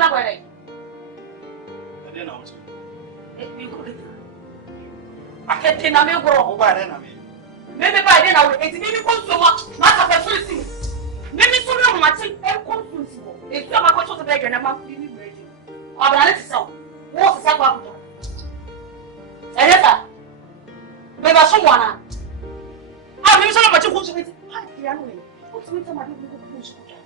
not wearing. I didn't know. I can't tell you go by then. Maybe by then I will eat. Maybe come so much. Master facility. Maybe so much and consume. If you are going to beg and I'm not feeling ready. I'm not so. What's the second? And yes, maybe someone. I'm so much to go to it. What's with somebody who goes to it?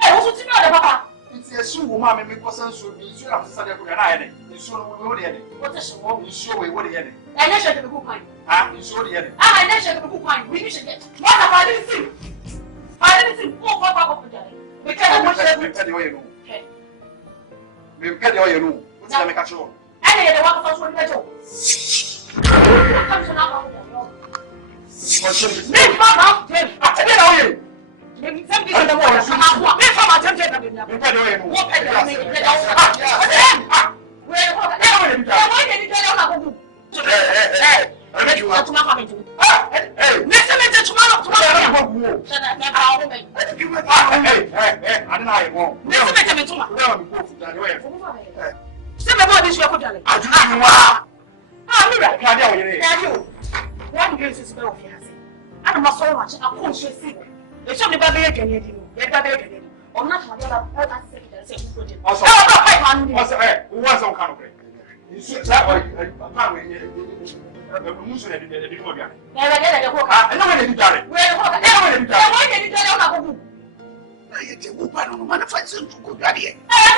I also think about Papa. It's a shoe, Mamma, because I'm so busy. I'm Saturday. You saw what the end. What is wrong? You saw what the end. I never the book mine. Ah, you saw the end. I never the book mine. We should get. What have I didn't see? I didn't see. Oh, Papa, because I want to tell you. We get you know. What's the make sure? I didn't want to talk to you. Come to now. Make Papa, I tell you. Something in the water. Make some attention to me. What can you make? I make you want to have it. Hey, listen to tomorrow. Hey, I don't know. Listen to me tomorrow. Say about this, you are good. I do not know. I'm right. Can you? One gives his spell of your I must so much. I won't see. It's only by the again. You're baby. Or not, my other secretary. Also, who was on country? You should that way. I know when you did that. Where I get a woman on manufacturing to go daddy. I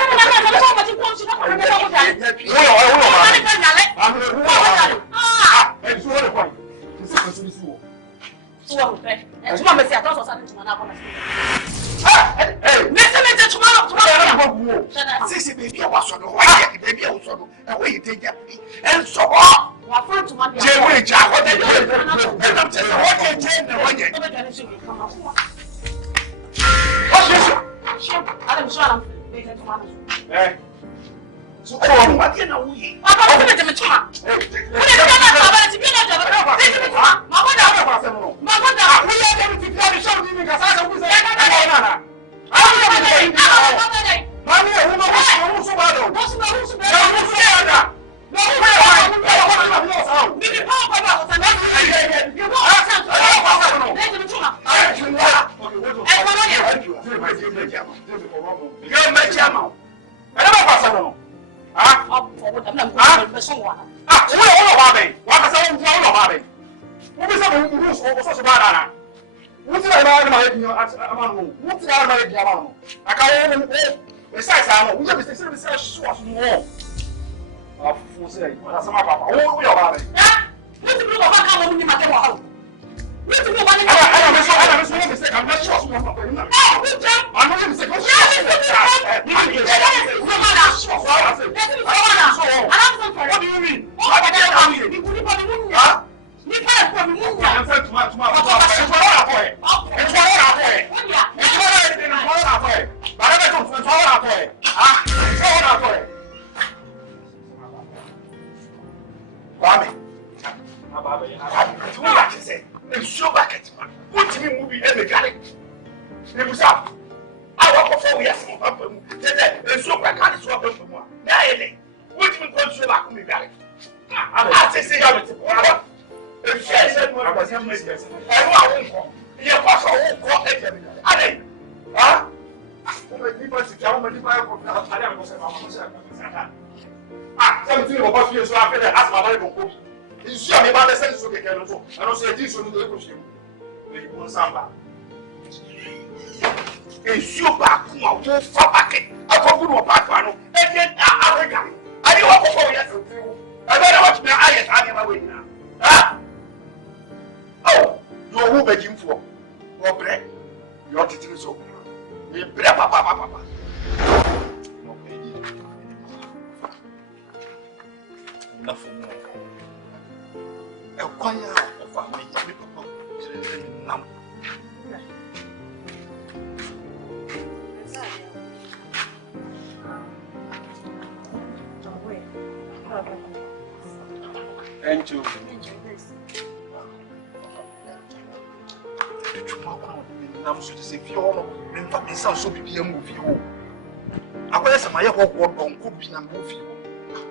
I want some my work on cooking and movie.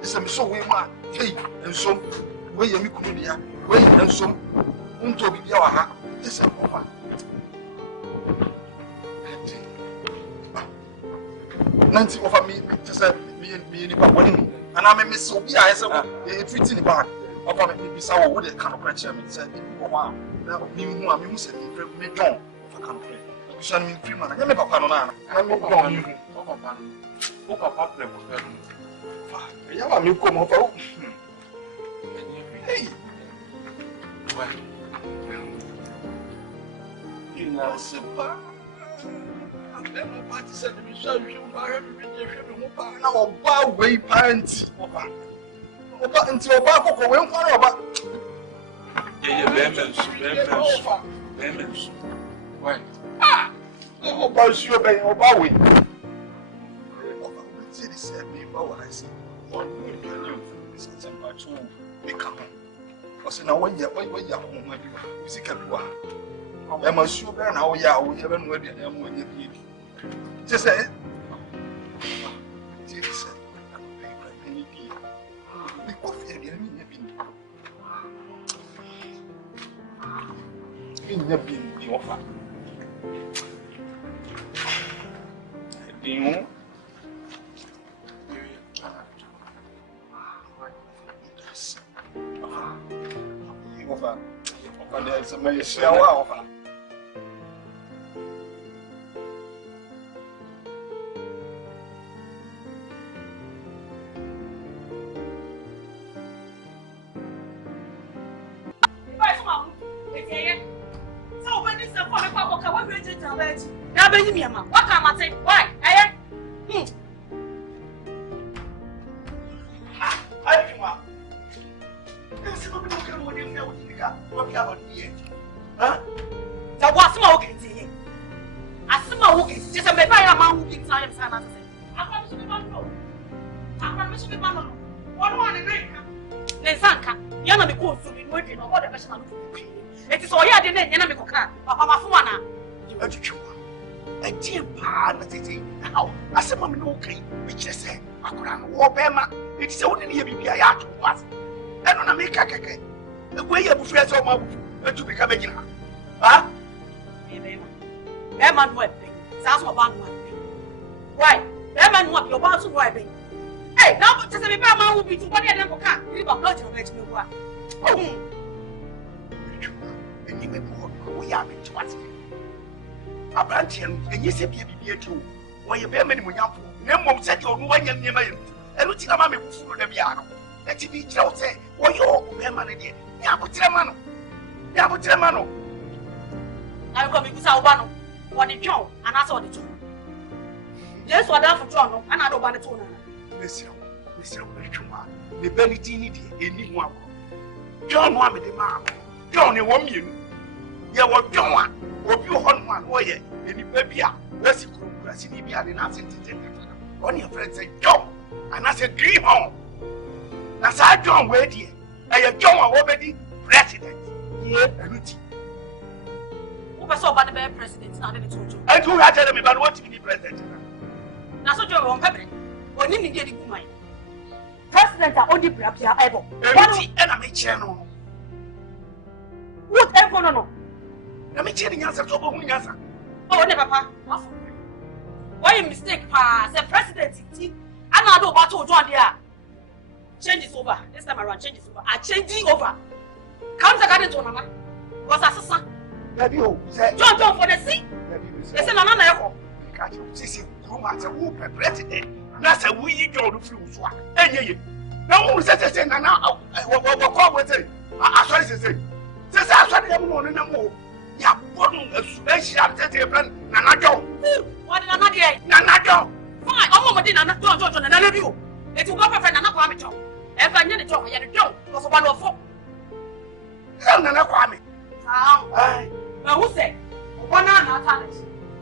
It's a so we ma hey and so where you could be where and so unto be your this a woman. Nancy offer me to say me in the back and I'm Miss Sophia as a treating the back. Offer me be sour with a kind of pressure. Me said, wow, now me who am you said, me don't for country. You shall mean free man. I never can. I'm not going you. Oh, papa, play with them. You have a come over. Hey, well, you know, super. Then my party said to me, "Sir, you buy everything. Now, buy way parents. Oba until Oba for when for Oba. Yeah, lemons. Why? Ah, Oba is your bay Oba way. Oba will say the same thing about what I say. One million is a temper to become. Because now when you're home, you see, I'm a sure now, yeah, we haven't read it. I'm when you need. Just say, Jesus, I'm paying for any deal. The coffee again, in the bin, the offer. Do you know? Offer. There's a Maame Serwaa offer. Why? It is all you didn't enemy coca, Papa Fumana. You are to a dear part of it. How? I said, Mamma, okay, which I said, I couldn't walk Bema. It's only near me. I had to pass. I don't make a cake. The way you have friends of my to become a general. Ah, Emma, weapon. Sounds of one. Why? Emma, what your boss wiping? Hey, now, just a man will be to one and never can. You are not to let me work. And you may more, we are in Twazi. A branchian, and you say, be too. Why you bear many when you're no set your one young name, and which I'm a fool of the piano. Let it be just say, why you bear money, Yabutamano. Yabutamano. I'm coming to Salvano. What did you and I saw the two? Just what I'm for John, and I don't want to know. Monsieur, the Benedini, anyone. John wanted the man. John, you want me? You were John, or you want one way, and you baby, where's the grass in Libya and Asante? One your friend said, John, and I said, dream home. That's how John waited here. I am John already president. Yeah, who saw about the president? And who had told me about what to be president? That's what you're on paper. When you get it, my president are only perhaps your able. And I'm a channel. What ever no? Let me tell you, answer to Bunyaza. Oh, never, Papa. Why a mistake, Pa? The president, and I don't want to join there. Change is over. This time around, change is over. I'm changing over. Come to Garden to Mama. Was a son. John for the sea. They said, Nana, I can't see who matters who president. That's a wee John flew. And ye. No one says, Nana, what call with it? I say, says I saw them on no more. Ya bottom a special friend, Nana Joe. What did Nana get? Nana Joe. Fine, I'm not Nana Joe, and I love you. It's a proper friend, Nana Kwame Joe. And I need a job, and a job was a 104. Nana Kwame. Now, who said? One hour, talent.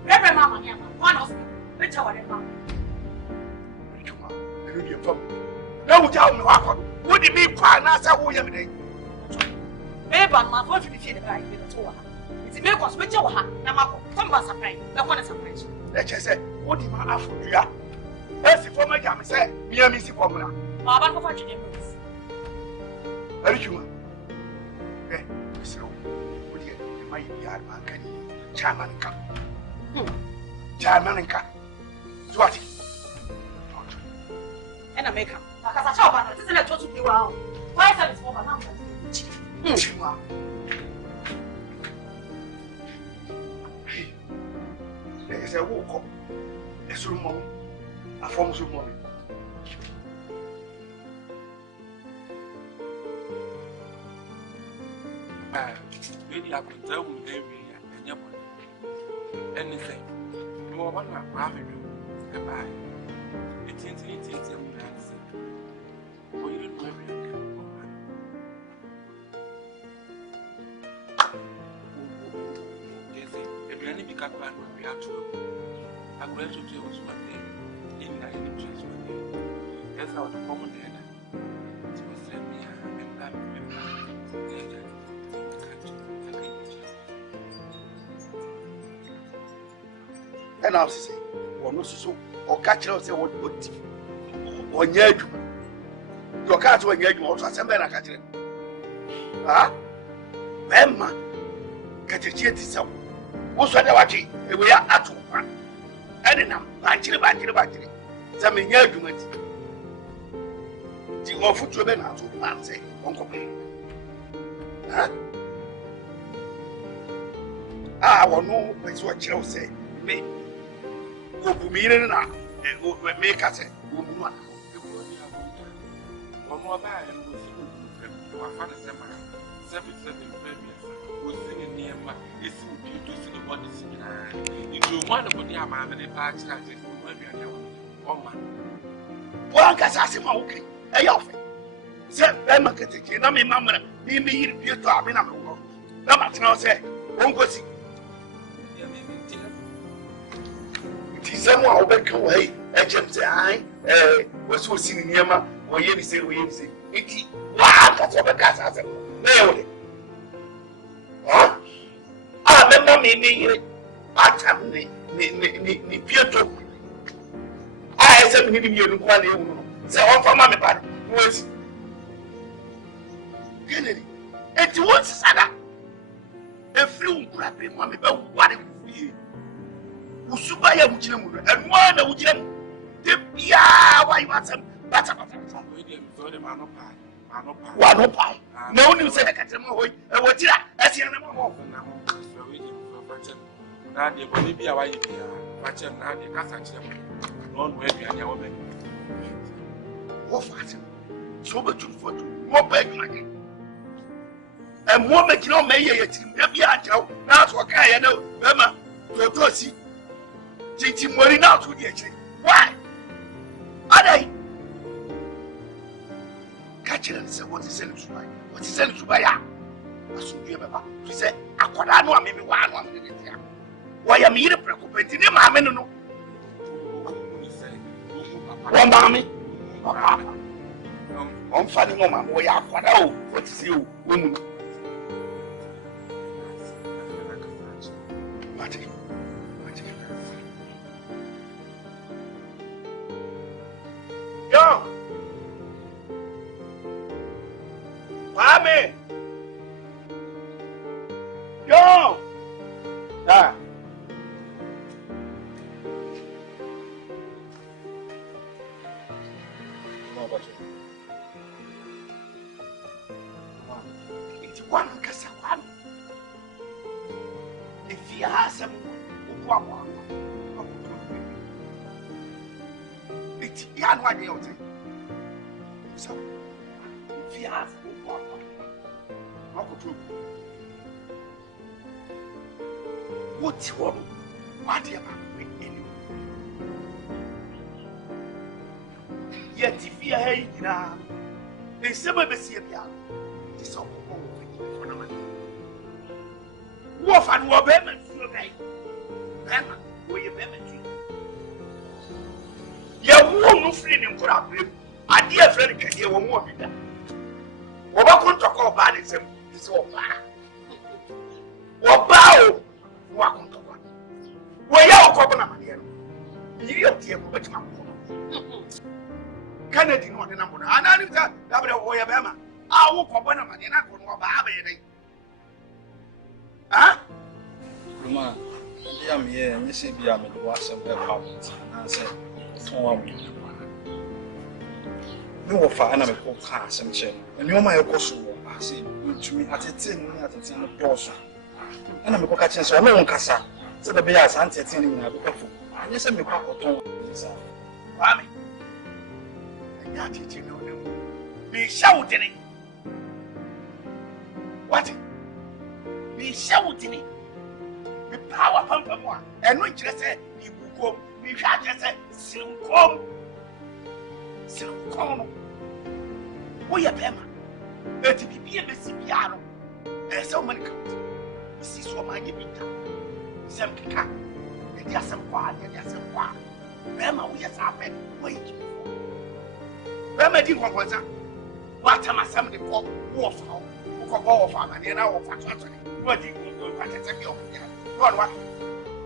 Reverend Mamma, one of them. Which are whatever. No, tell me what do you mean, Kwana, William? Maybe my phone should be the guy with the tour. It's a make us with your hand. Now, some of us are praying. The one is a French. Let's just say, what do you have for you? Esi for my jam say, me and Missy Pomona. Baba go for Jimmy. Are you? Eh, so, would you might be a man can Chamanica? Chamanica. What? And I make him. Because I saw one, this is a total you out. Why is that for my number? Chima. There is a walk up. A sumo, a form of money. Really, I could tell you anything. You are one of my family. It's insane. For you to if you any become one will be out to I'm going to tell us one day in my interest one day. That's how the common head was send me and I'm and I'll say, or no so, or catch us what or near you. Your cat will get you also assemble a catcher. Ah, Mamma, catch a cheat itself. What's what I watch? We are at one. And now, battery. Some in your argument. The awful to be out of man say, Uncle. I will know what Chelsea say. Me. Go to me now, and go make us a woman. Or more bad, and we'll see our father's 7 was singing near my is to see the body singing. Into one of the Yama and the parts that is oh man. One can ask him, okay, a offer. Said, I'm a catechin, I mean, Mamma, be me here to have been a woman. No matter how say, won't go see. It is someone who back away, a gem say, I was so seen near my, or you say, we say, it wow, that's what the cat has. No, I remember me, I tell me, Pietro. I said, we need you to one. Say, one for Mammy, but was Kennedy. And you want to say that? A few grabbing Mammy, but what if we Usubaya Muchim and one of them? The Pia, why you want some butter? One of pie. No one said I can't tell my way. I was here. I see another one. Now, the Bolivia, why you are watching now the Cassandra. Non way and your woman. What fashion? So much for you. What bag again? And what make you know, may yet be at you. Now, what I know, Emma, your Tosi. Teaching money now to the exchange. Why? Are they? Catch it and say, what is sent to buy? What is sent to buy? I should be able to say, I could not know maybe 1 minute. Why am I here? Preoccupied in my men? One mommy. I'm finding on my way out. What is you, woman? Yo! Mami! Yo! Ah! It's one case of one. If you have some one, it's young one day. So, if you have one, what you want? What you have? Yet if you hate now, they say, "Maybe see it now." This all for no man. What and what payment for me? Payment, where you payment to? You won't free him for a grip. A dear friend can hear one more with that. What about to call bad is all bad. What bow? What on to one? Where you are coming up here? You don't hear much. Kennedy no de number. Anani that be oya bema. Ah wo ko bona ma de na ko no ba abaye dey. Ah? Kuma, dia me here, me say bia me do asem e pa. Na say ton wa mu. Me wo fa na me ko ka asem che. Me o ma ye ko so wo. Ah say ntumi atete no doso. Ana me ko ka chen so me won kasa. Se da be ya Asante tin ni na be kafo. Anya se me kwa koton. Kwame. Ya tete no dem. Be shouting. What? Be shouting. Be power pump more. And no interest be bukom. Be hwa say silkom. Silkom. Wo ya pema. Eti bibie besi bia no. So many count. This is what my gibita. Sem kika. Edi asem kwa, edi asem kwa. Bema wo ya sabe. Wo yi kipo. Bema di kwakwaza. What am I some the cop wo fa. Wo ko wo fa ma ne na wo fa to. Wo di wo fa tete bi o. Run what?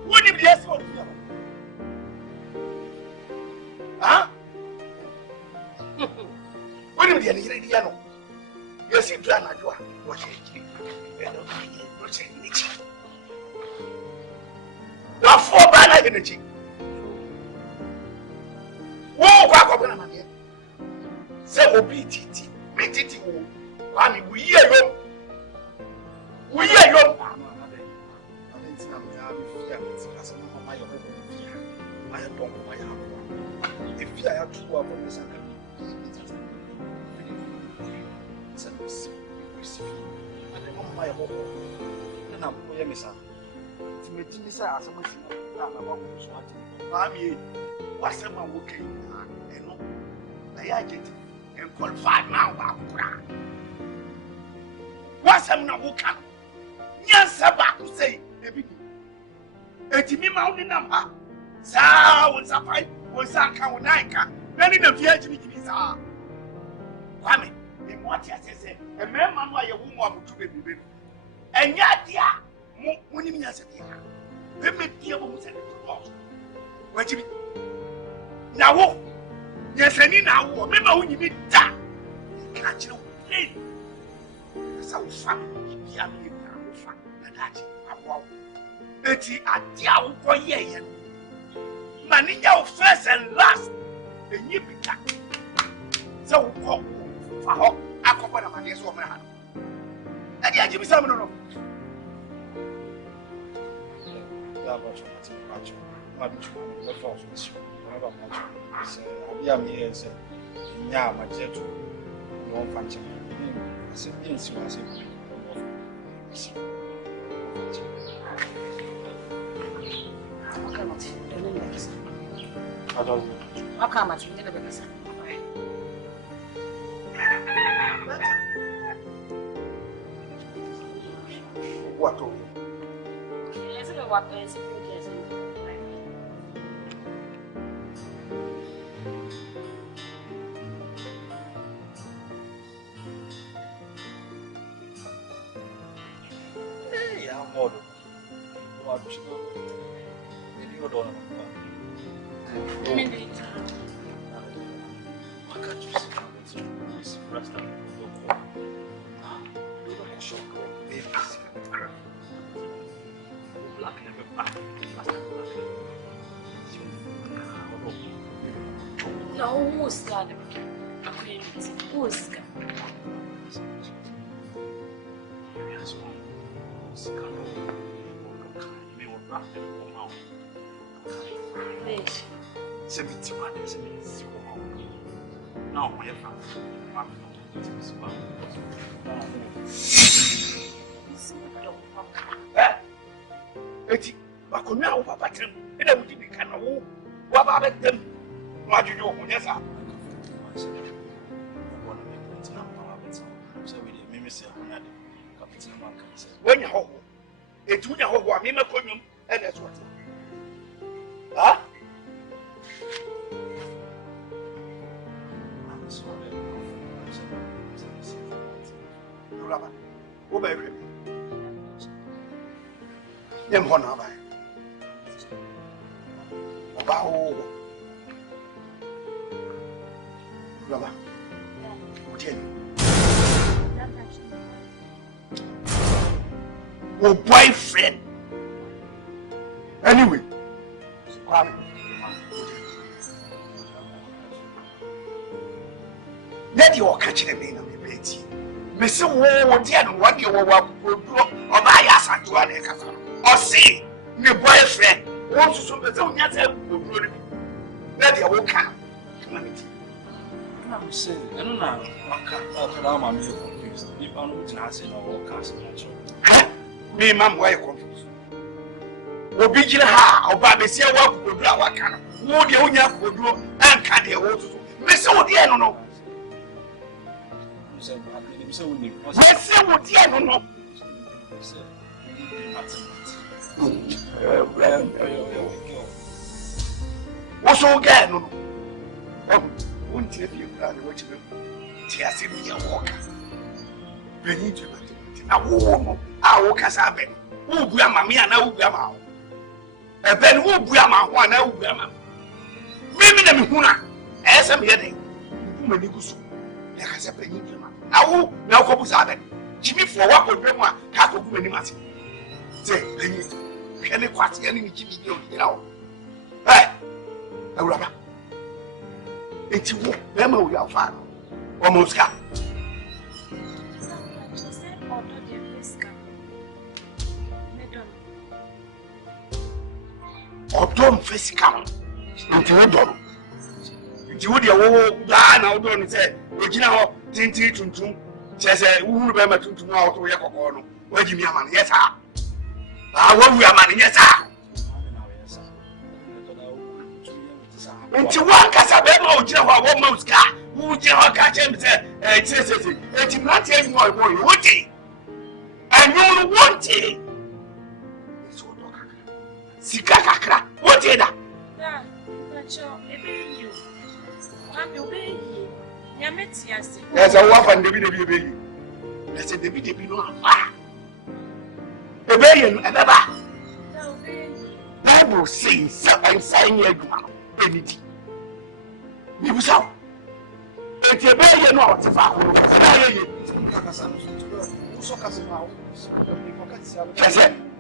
Wo ni bi esi o bi. Ah? Wo ni bi ni di ya no. Yes, you plan to do what you what for banana energy? Whoa, quack up on a man. Say, obiti, make it. I mean, we hear you. We hear you. I don't know my heart. If I have two of them, my hope. And I'm going to miss her. To me, to miss her, someone what's the man working? And no, I get and qualified now. What's the man working? Yes, about to say, baby. And me mountain number. Sounds a pipe was a cow. Then in the VH is our. Kwame. What you say, a man, why you won't to be. And yet, dear, when you mean as a dear, we make dear woman send it to us. What you mean? Now, yes, and now, remember when you meet that, catch you play. So, family, be a me, and that, wow. Betty, a dear for ye, Manina first and last, and you be cat. So, for I come on my guess woman. And yet, you be some no. What? What is it? Hey, I'm more. What you know? You don't know. Why can't you see this restaurant? Baby, crap. Black never back. No, who's that? Who's that? No, we have Eti, bakonya wo papa trim. Ina wudi bi kana wo. Wa ba ba dem. Ma juju wo nya sa. When you ho. Eti unya ho wa mi ma konwum e na so. Ha? Raba. Wo ba hwe. Yem ho na ba. Oba ho. Baba. Your boyfriend. Anyway, let your catching me in a baby. Miss War, dear, what you will do, or buy Asante or see your boyfriend. Want to let your work come. I'm saying, I don't know. I'm confused. If I'm not saying, I'll cast me, ma'am, why you confused? Obijina ha, oba besia wa kudu awaka no. Wo de onya kudu anka de wo tutu. Me se wo de no no. Me se wo de no no. Wo so ga no no. Wo ntie bi plan wo chibe. Ti ase bi ya woka. Beni tu ba. Na wo no. A wo kasa be. Wo bu ama me ana wo bu ama wo. Ben wo bu ama ho ana wo bu ama. Me na me huna. Ese me yede. Ku mani gusu. Ya kasa pe ni ma. Na wo na ko bu sa be. Jimi fo wa ko dwe mu a ka ko ku mani mate. Say, penyi. Hwe ne kwate ya ni jimi bi o nyina wo. Awuraba. Enti wo, be ma wo ya fa no. O mo ska. Odom physical. Nti wo do. Nti wo de wo da na wo do ni se ogina ho tinti tuntum. Chese wo be ma tuntum a wo to ye kokko no. Wa jimi amane yesa. Wo wu amane yesa. Nti wa kasa be ma ogina ho a wo ma uska. Wo je ho ka che se chese. Enti mate enyu o wo ti. Enyu no wonti. Sika kakra. What is that? Yeah, but you I'm obey you. Yametias. There's a wife and David. There's a David no afa. Obey you, Dada. Bible says, "I'm saying you anything." You saw. It's a obey you no afa.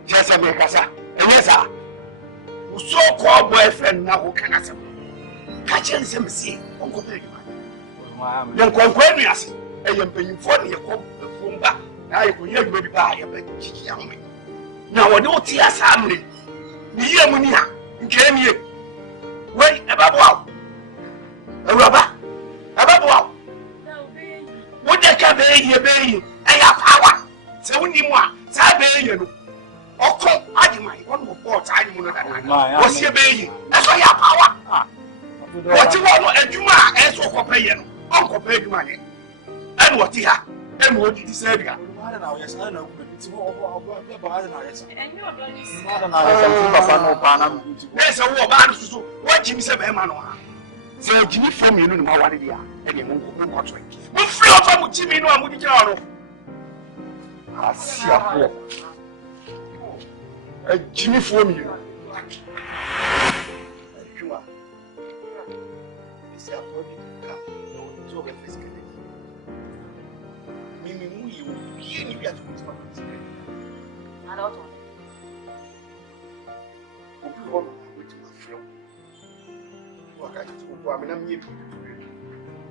Just make us. Yes, sir. So called boyfriend now who can answer. Catch him, see, Uncle Peggy. Young Conquerias, I am paying for your phone back. Now you can hear baby by a big young man. Now I don't see us family. Near Munia, came here. Wait, above all. A rubber, above all. What they can be here, baby, I have power. So we need more, Sabe. Oko adimai one more time mo na na o se be yi e so ya power what you want adwuma e so ko pay no on ko pay adwuma ne e no ti ha e no di se bia na o yesa na ku ti mo o ba na yesa enyu o do ni si na yesa papa no pa na mu ti e se wo ba no susu wo jimi se be ma no ha se jimi fo mi no ni ma ware dia e de mo ko to mo free of mo jimi no amudi kira no asia po Jimmy for me. You are. It's a body to come. No, it's a Mimi, you get to put I don't want to my friend. What I do, I mean, I'm here.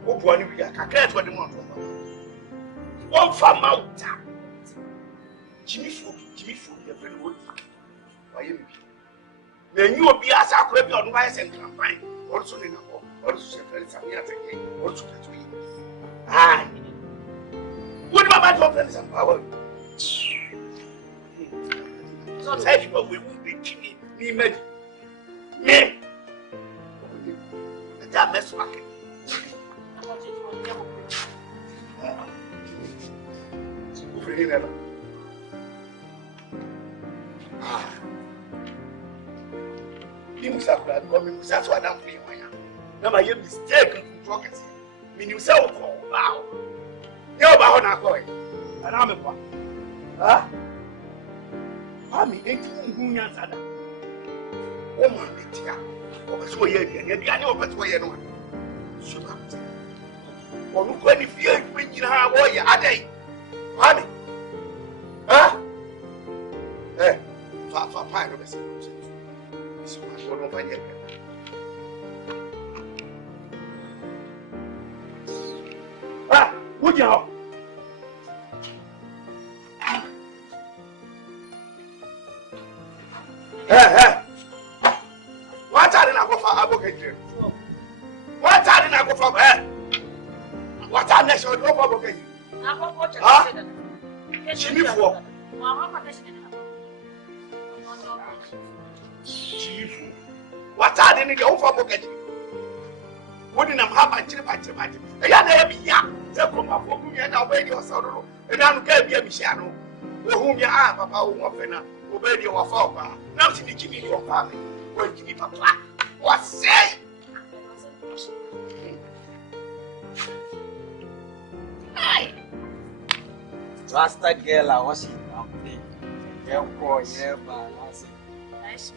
Oh, boy, I can't what the month. One farm out. Jimmy for your friend would. Then you will be as a crab on wise and campaign, also in a home, also friends and yet again, also to me. Ah, what about your friends and power? So, say people will be king, me, me. That mess market. Never. Ah. You must have coming, that's what I'm feeling. Now, my mistake in focus. Mean you sell call. Wow. You're about on a boy. And I'm a boy. Huh? I'm 18 years old. Oh, my dear. Oh, so you're the other way. Or look when you fear when you have all your day. Honey, huh? Eh, for pine of a secret. This is what I get. Ah, would you? What I didn't go for advocate? What I didn't go for her? What I next will go for advocate? Ah, Jimmy for. What I didn't go for advocate? Wouldn't have a chip at your magic. I had a young, so come up for me and obey your sorrow, and I gave you a Michano, whom you are, Papa, who often obey your father. Now she give me your family. When you give a plaque, what say? Rasta girl, I was in nice.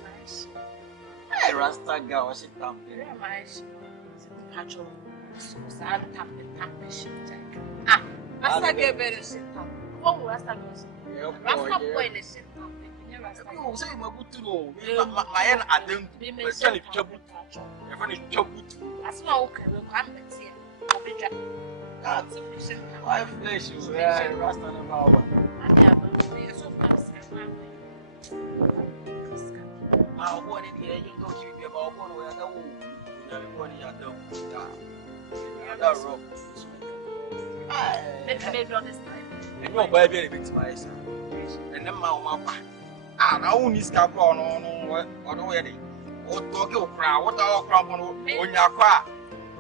Hey, Rasta girl, was it very nice. Patrol, sad Rasta girl, better sit down. What Rasta girl? Rasta boy, in the sit down. You say, my good to know. My own, I don't be myself trouble. Everyone trouble. That's my okay. I'm here. I'll be drunk. That's a person. I flesh you. Rasta about one. I have a so fast. I'll go in here. You don't keep about one way. I don't know. Everybody, I don't. That's wrong. Maybe on this time. And your baby is a bit my son. And then my I only scalp on no wedding. What talk your crowd? What our crowd on your cry?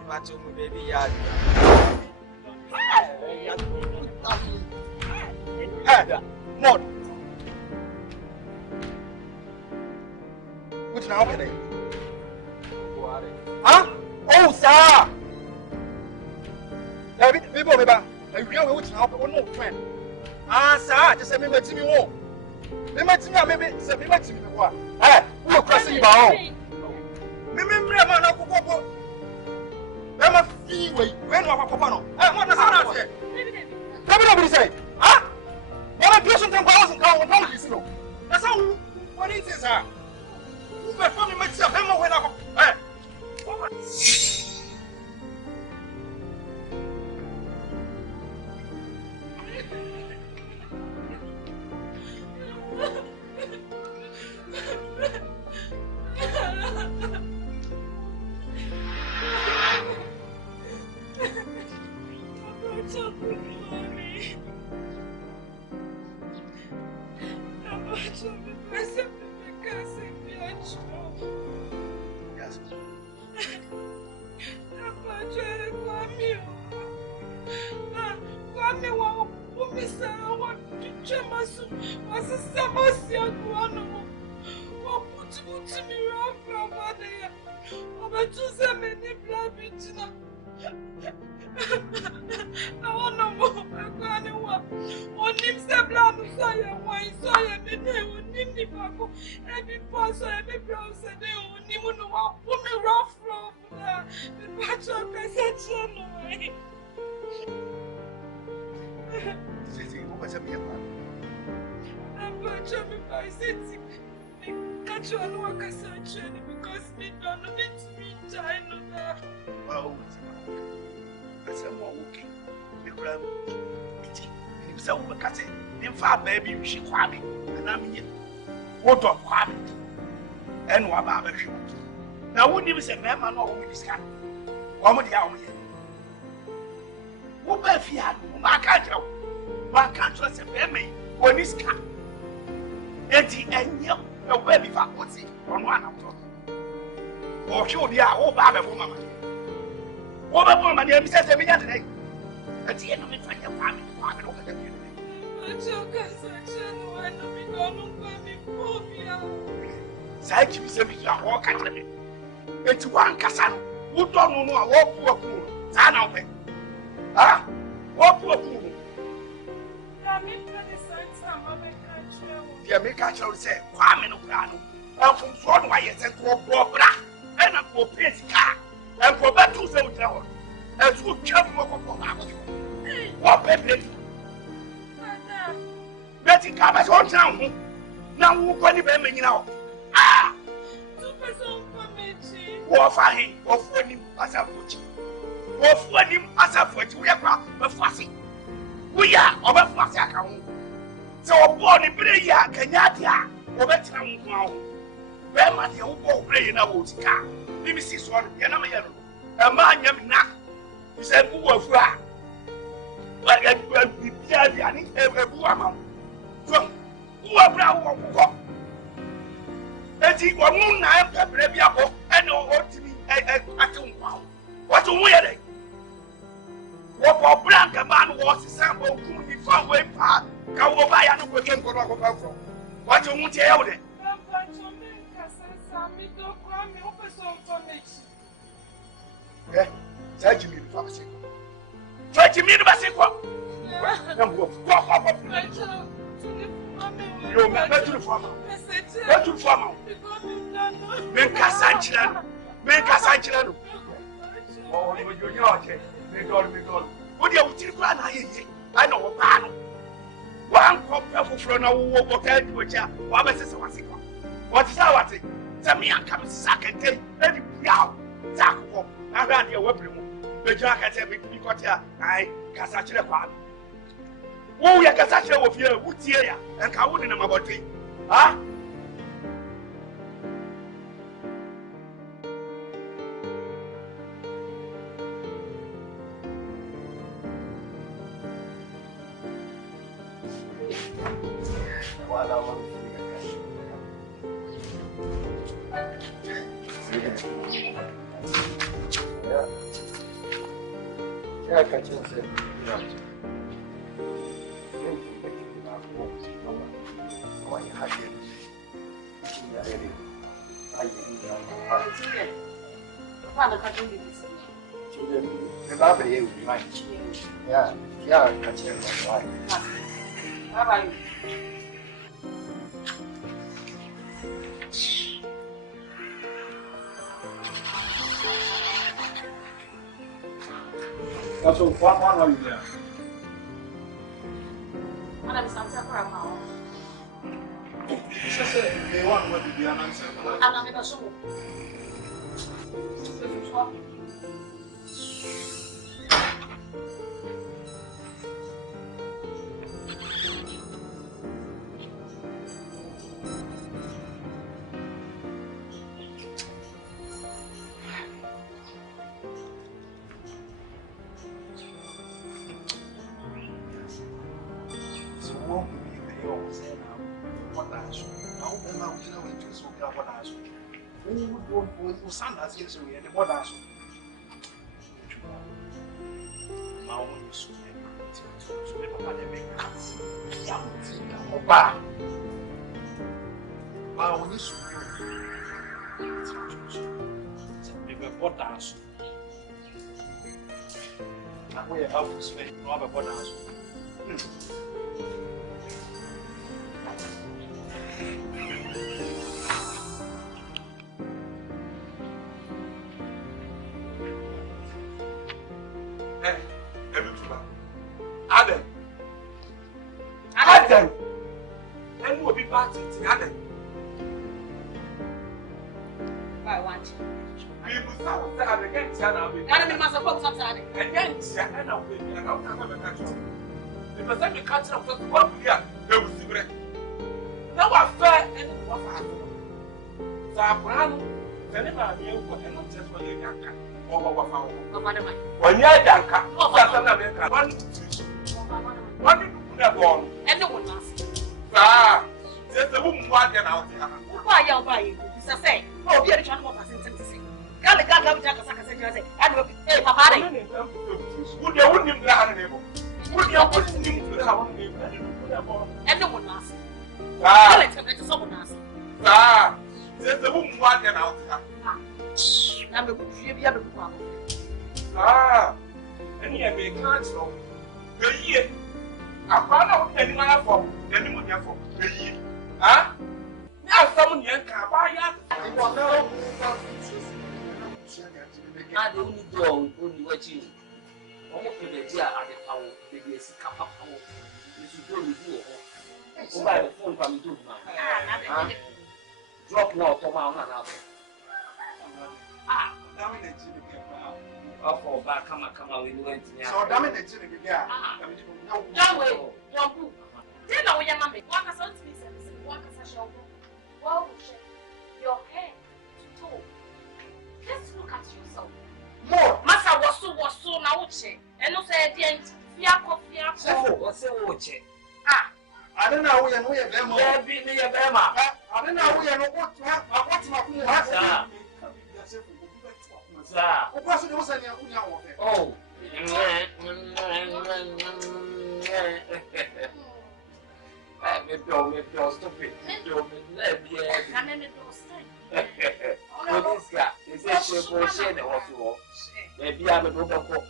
But you baby yard. Mod. Which now can I? Huh? Oh, sir. David, people, maybe I really which now, but no friend. Ah, sir, just a minute to me more. Maybe say, maybe what? Eh, we're crossing you out. Maybe man, I go. I'm a fee way. When I go, I want to say. Nobody say, huh? What a person can go and come on this. That's how what it is, sir. Who my family makes a hammer when I go. Eh? Baby, she kwame, and I'm here. What of kwame? And what about you? Now, wouldn't you say, Mamma, no, woman is coming? One of the hour here. What if you had my country? My country is a family when it's come. And you, a baby for what's it on one of them. Or show the old Baba woman. What about woman? You said to me today. At the end of it, find your family. Say to me, say you are walking at me. It's one Cassan who don't know what poor fool. Sana, ah, what poor fool. The American say, Kwame no Grano, and from Swan, why you sent to a Bobra, and a poor Pesca, and for Batu Hotel, and to Chapel. baby. Betty Cabas on town. Now, who can you be now? Ah! 2 person committee. What for him? What for him as a foot? What for him as a foot? We are fussy. We are over fussy account. So, born in Bria, Kenyatta, over town. Where might you go play in a wood car? Let me see one, Yanama. A man, Yamina. He said, who was right? But I will be every woman. Who are brown? And he was moon, I am Pebble, and no what to me. I don't know. What's a weird? What for Blanca man was the sample who be found way far? Go by and we can go from. What you want to tell them? Yeah, thank you, Foxy. Try to meet the bicycle. You remember to the farmer. Go to the farmer. Make a sanctuary. Make a sanctuary. Oh, you're not. Make all. What do you think? I know what I know. One cup of Frona will walk out to a chair. What is our thing? Samia comes second day. Let it be out. Taco. I ran your weapon. The jack has every got here. I Casachi. Oh, yeah, Casachi of your wood here and Kawood in about it. Ah? Yeah, catch yourself. Yeah, catch yourself. How about you? So, what are you there? My name is Asante. They want what the answer. I'm not sure. almost the idea at the power, the Sicapa power. This is going to do. Oh, by the phone from the man. Drop now, Tomahawk and out. Damn it, Jimmy. Oh, back, come on, we went. So, damn it, Jimmy. That way, your book. Then I will your mammy. Walk us on to me, walk us a show. Well, your head to toe. Let's look at yourself. More. Massa was so now, and no say, the end. What's the watch? I don't know who you are. I don't know who you are. What's my oh. Maybe I'll stop it. Maybe I'm a good uncle.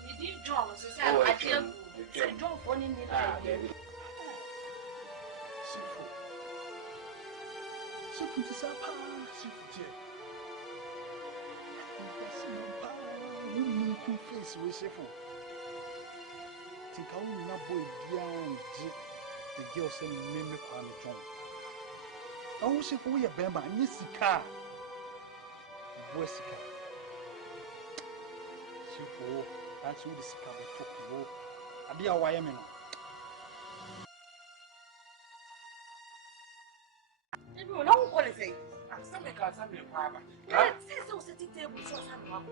Face we say for think I will not boy beyond the girl say me kwa me chon I will say for we a bemba and yes car boy sika see for that's who the sika be talk you abi a wire me no you know what I say some can some me kwa ba say so sitting table so some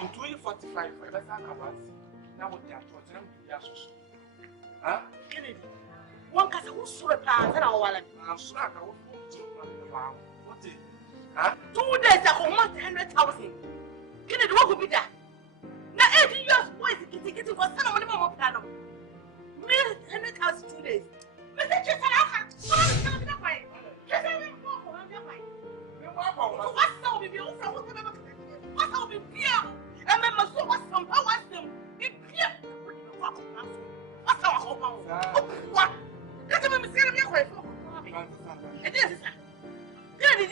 in 2045, that's how I now what they are trying to do. Huh? Kennedy, one can also reply and our wallet. I'm sorry, I won't. What is 2 days ago, 100,000. Kennedy, what would be that? Now, 80 years boys getting for some of them of Plano. 100,000 2 days. Mr. Chester, sorry, not my way. What's up with you? What's up with you? And then my soul was some power. Be clear. What's our hope? What? That's what I'm saying. It is.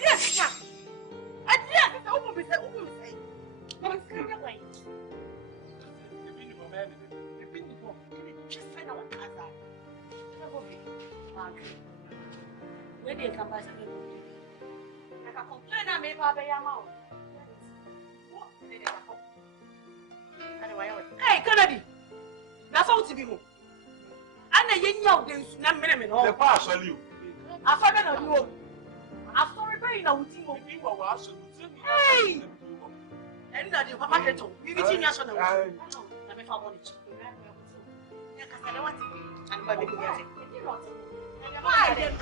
Yes, sir. And yes, it's open with the open say. I'm scared away. The people just find our casa. When they come back, I complain I made Baba Yamao. Hey, Kennedy! That's all to be moved. And the young young days, not minimum. The pass on you. I found you. I'm sorry, but you know, people was. Hey! And that you papa get to. We between national. Let me find one. And my baby get it. Why then?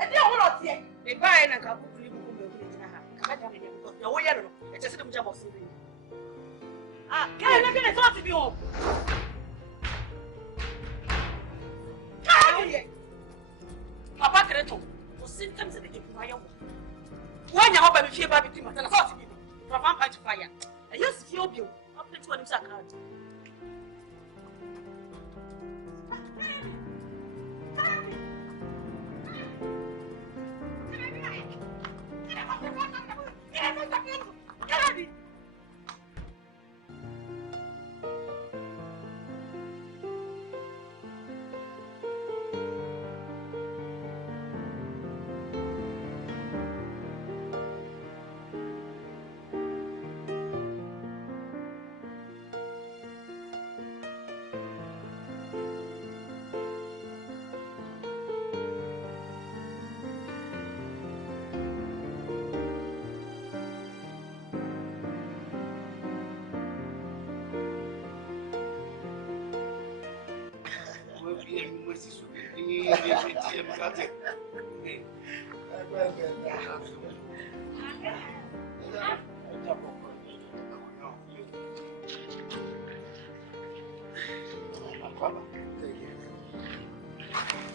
And they are not here. They buy and come to live with the way I don't know. It's just a job of saving. Can I get a thought to be home? Papa Creto, for symptoms of the fire. When you hope I feel baby to my thought to be from vampire to fire. I used to feel you up to 20 seconds.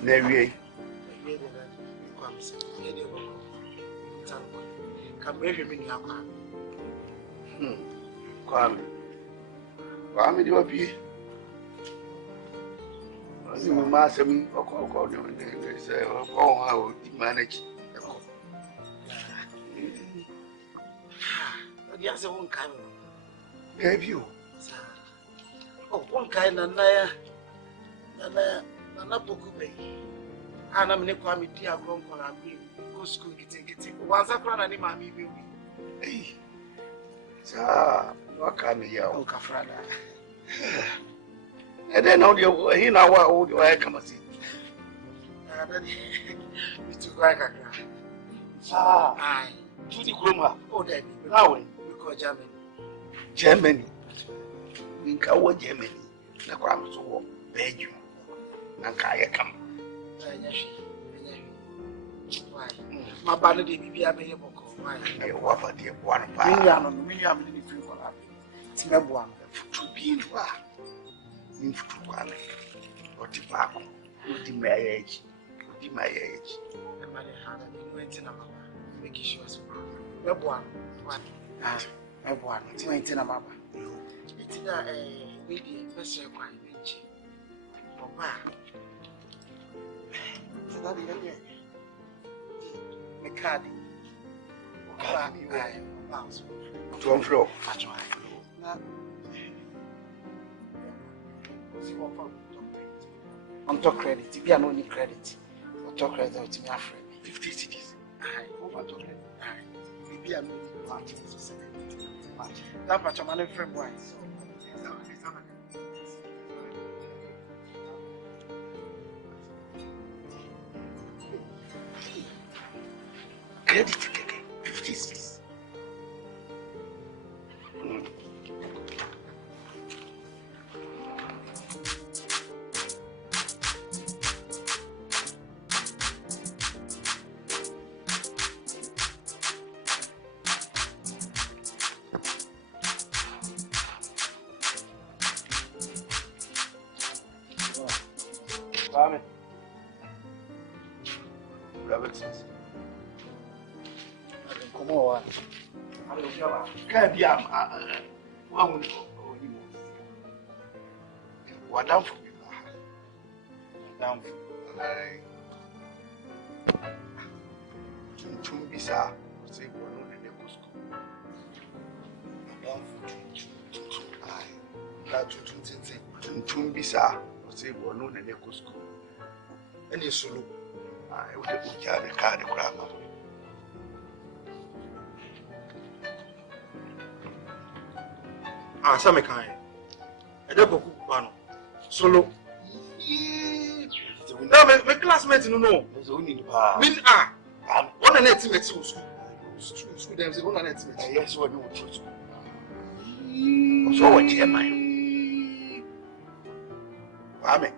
Nevi. Kwame, do you You must have me say, oh, how to manage. Yes, one kind. Gave you. Oh, one kind of Naya. Nanapoku. And I'm not coming to your grown color. Go school, get it. Once I cry, and mammy will be. Hey, sir, what can you, Uncle Frada? And then all your in our old way come and see. It's too quick. Ah, aye. To the Groma, oh, daddy, now we call Germany. Germany. We call Germany. The Grams of Belgium. Nankaya come. My banner did be a baby. I offer the one pound. Million if you want. It's not one to be in one. In one. What the back? What the marriage? What the marriage? The money had went in a mama. Make sure it's one. One. It's went in a mama. It's a media person quite rich. Me card. Tom flow. On top credit, if you are no credit, on top credit, it's me afraid. 50 cities. Aye, over top credit. Aye, if you are no party, so that much of money from wise. Credit 56. Maame. Robertsons. Kumawood. Can't be one what down for me. Down for Bisa, say, one on the Neposco. Down for that to Bisa, say, one on the Neposco. And you solo, I would have the card grammar. Some kind. I don't go cook solo. No, my classmates no. There's only the bar. Mean one and 8 minutes school. School them say one and 8 minutes. Yes, what you want school. So what German? Maame.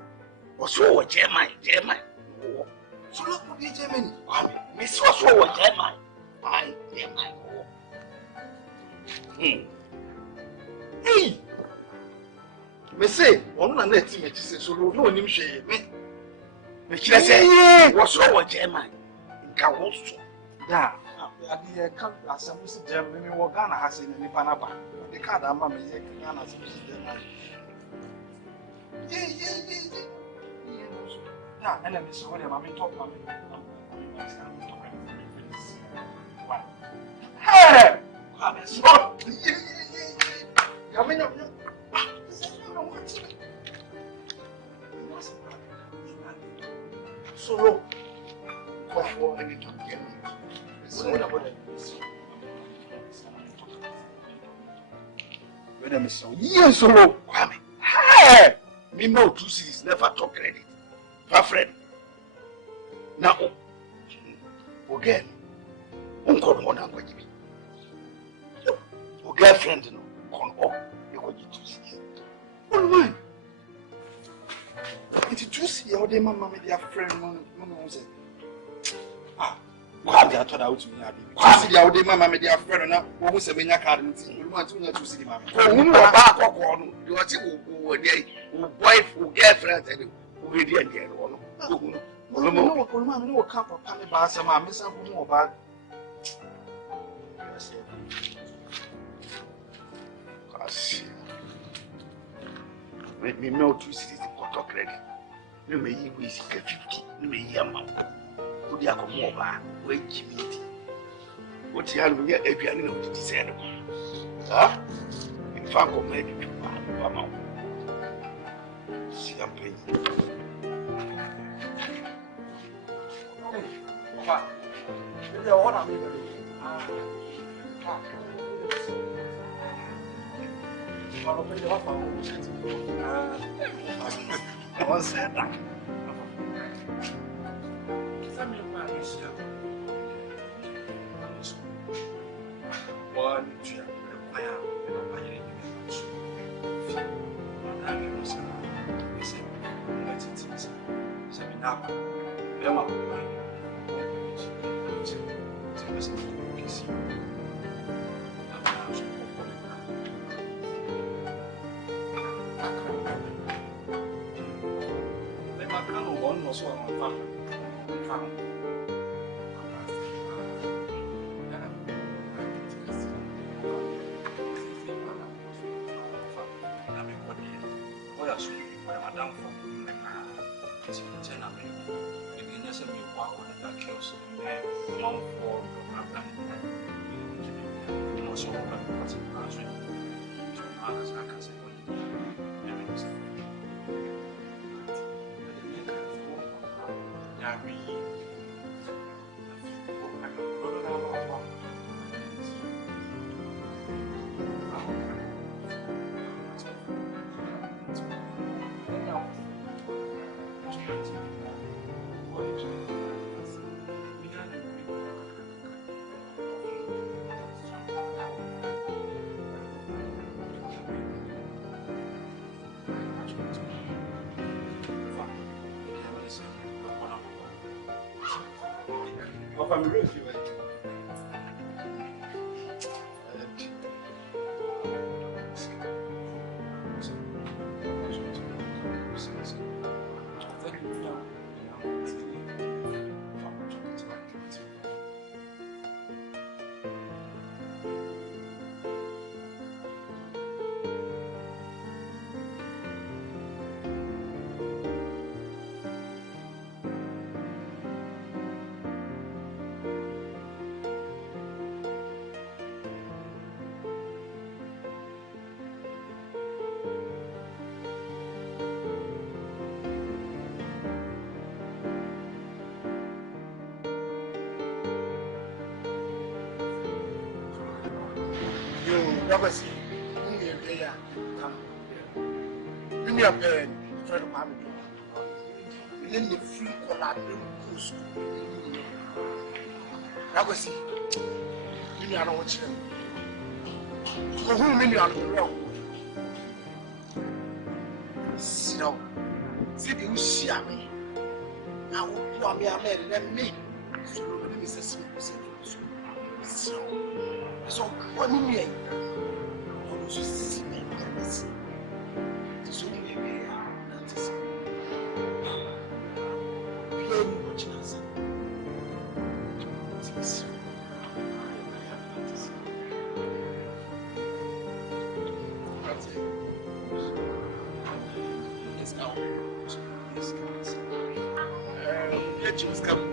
So what German? So look what Germany. Maame. Miss so what German. I German. Hey! Me say, one na net me say so no nim hwe me. Me kire say, wo so wo German. Nka wo so. Da, ade ka asem si German me wo Ghana ha se ni pa na ba. De ka da ma me ye Ghana se si German. Da, ena me so le ma me talk ma me. Hey! Come on. Coming up. Solo. For any time. Yes, solo. Hey! Me know 2 cities never talk credit. My friend. Now, again, uncle one and go girlfriend, no. You go to 2 cities. Oh, man. It's 2 cities. How they mama me their friend, mama say. What they thought out to me, I see how they mama me their friend, now who say me card. You want to 2 cities, mama. Oh, who back on you are who wife, who girlfriend, and who ready and there. No, come for Pammy Bass, and Miss Abu about. Me know 2 cities to talk credit. No me you is 50, no me yamma. Would you come over? Wait, Jimmy. What you have to get if you are not to say, ah, in fact, maybe to Mama. See, I'm paying. Papa, maybe I want to meet I want to say that. One, two, I'm really feeling Robert, you need a pen, friend of Maame. You need a free collateral course. Robert, you need to watch him. For whom many are the wrong? Sit down. See the Usiami. Now, you are me, and me. So, let me say so, what do you mean? So see me, so me, that is plain much answer. Yes, now. Yes, let you come.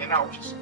And now just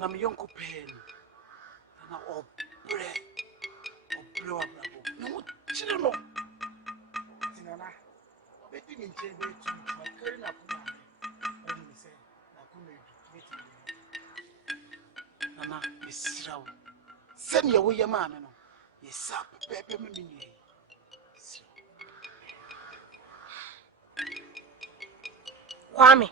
and I'm a young pen, and I'm all bread or blow up. No, children. Let me tell you to my current up. And we say, Nana, Miss Row. Send your way, your man. Yes, up, Pepper Mini. Kwame.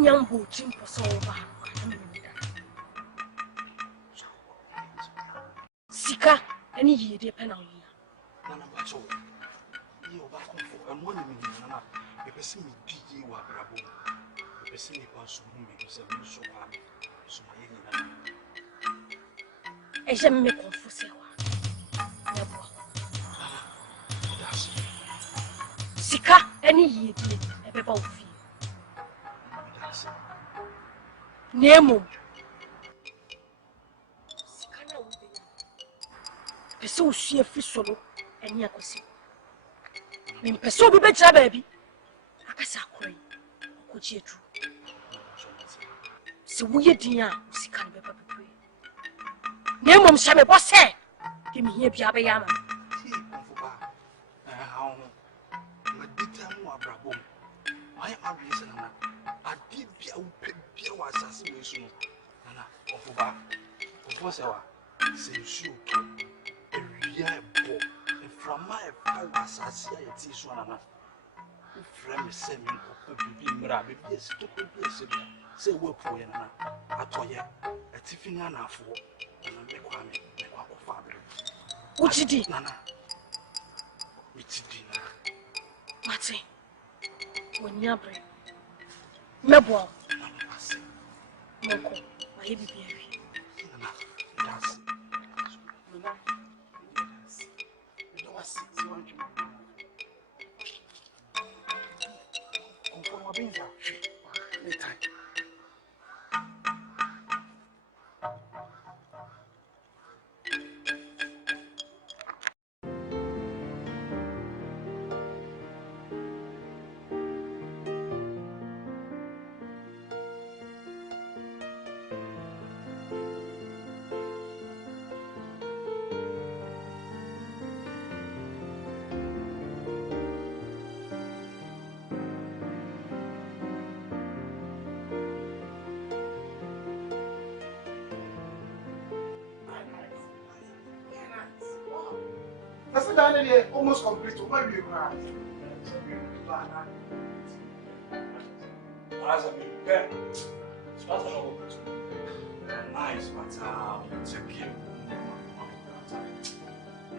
Young boating for so Sika, any year depend on you. Nana Bacho. You are back and 1 million. A person with DG or Bravo. A person who makes a so hard. So I shall make confuse Sika, any year, a paper of fee. Nemo. Person she a fish solo and yakosi. When person be better baby, I can cry. Could you true? So we dear, she can be pray. Nemo shall be boss. Give me here, Piabayama. How my detail more Bravo. I am reason. I did be a assassination. Nana, Ofuba, Ofosewa, since you a real boy, and from my assassin, Tiswana. Frame semi or be rabbi, yes, stupid, yes, say work for Yana. I told you a tiffin and a four, and I make one father. What you did, Nana? It's dinner. What's it? When you're brave. Mebo, Moko, my baby. That's almost complete. What do you have? As a big nice, but it's a kid.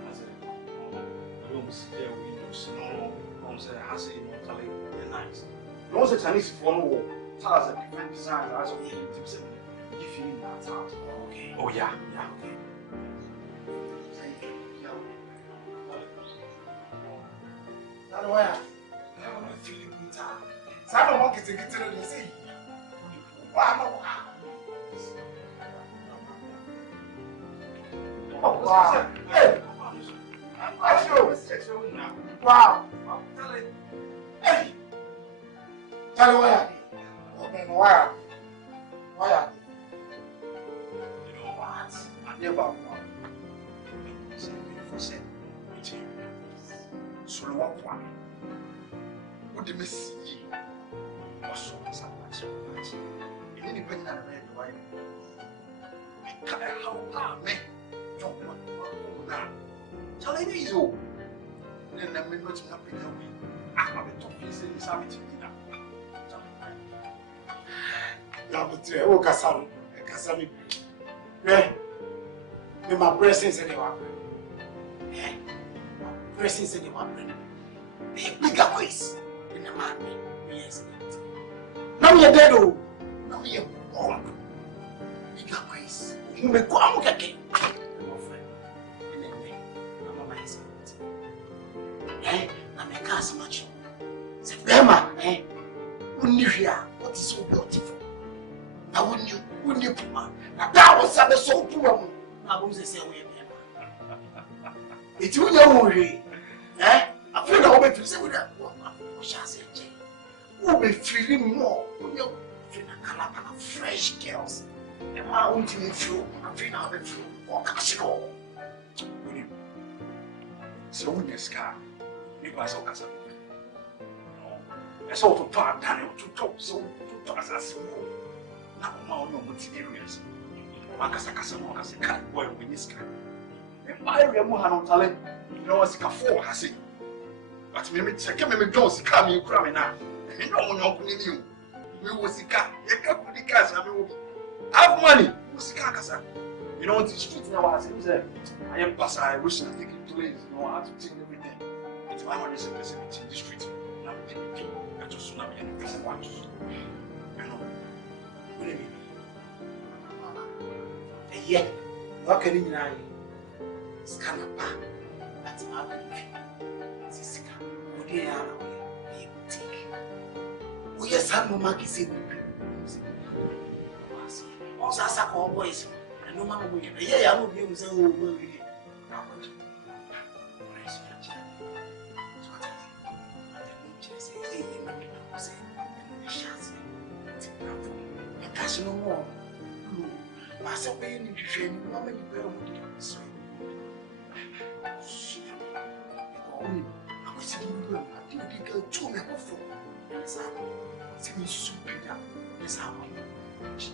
As a rooms there, windows, no homes that has it immortally nice. Those are Chinese phone tell us a different design as of tips and if you in that house. Okay. Oh, yeah, okay. Why? I'm not feeling good. Some of them get to the sea. Wow. Oh, wow. Hey. Wow. Hey. Tell me why. Open wire. Wire. You know what? I never want. So what one? What the miss? Was so much. Anybody that read the Bible? I can't help me. Don't want to now. Tell me so. Then I'm not happy. I'm a top piece in the summit. Labutre, oh, Cassam, Cassami. My presence in the one. Presence in the one. Bigger quiz in the man. Yes. Now you're dead, oh. Now you're born. Bigger quiz. You may go out again. Much. Say, Grandma, who knew here what is so beautiful? Now, who knew, Puma? Now, that was so poor. Now, who's the same way? It's you know, I feel the way to say with that. What shall I say? Who be feeling more when you feel a color of fresh girls? And I want to feel, I feel now the feel, or cash all. So, when you scar. Because of Cassam. I saw to part Daniel to talk so to us as well. Now, no materials. Macasacasamo has a cat boy with this cat. If I remember no talent, no as a four has it. But maybe check him, maybe Jones come you cramming now. And no one opening you. We will see cat, a cup of the cats. I have money. Who's the carcassa? You know, the street now as it said. I am passer, I wish to take it to it. No, I have to take everything. I want to say in the street. Now, I just know I'm going to want to. I know. What do you mean? Yeah, what can you know? Scan up. That's my belief. Sister, what do you have? We are some monkey saying, also, as a call boys, and no man will be. Yeah, I will be so well. No more. Master Wayne, you train no many better with you. I was sitting with you. I didn't go to me before. Yes, I see me super. Yes, I want you.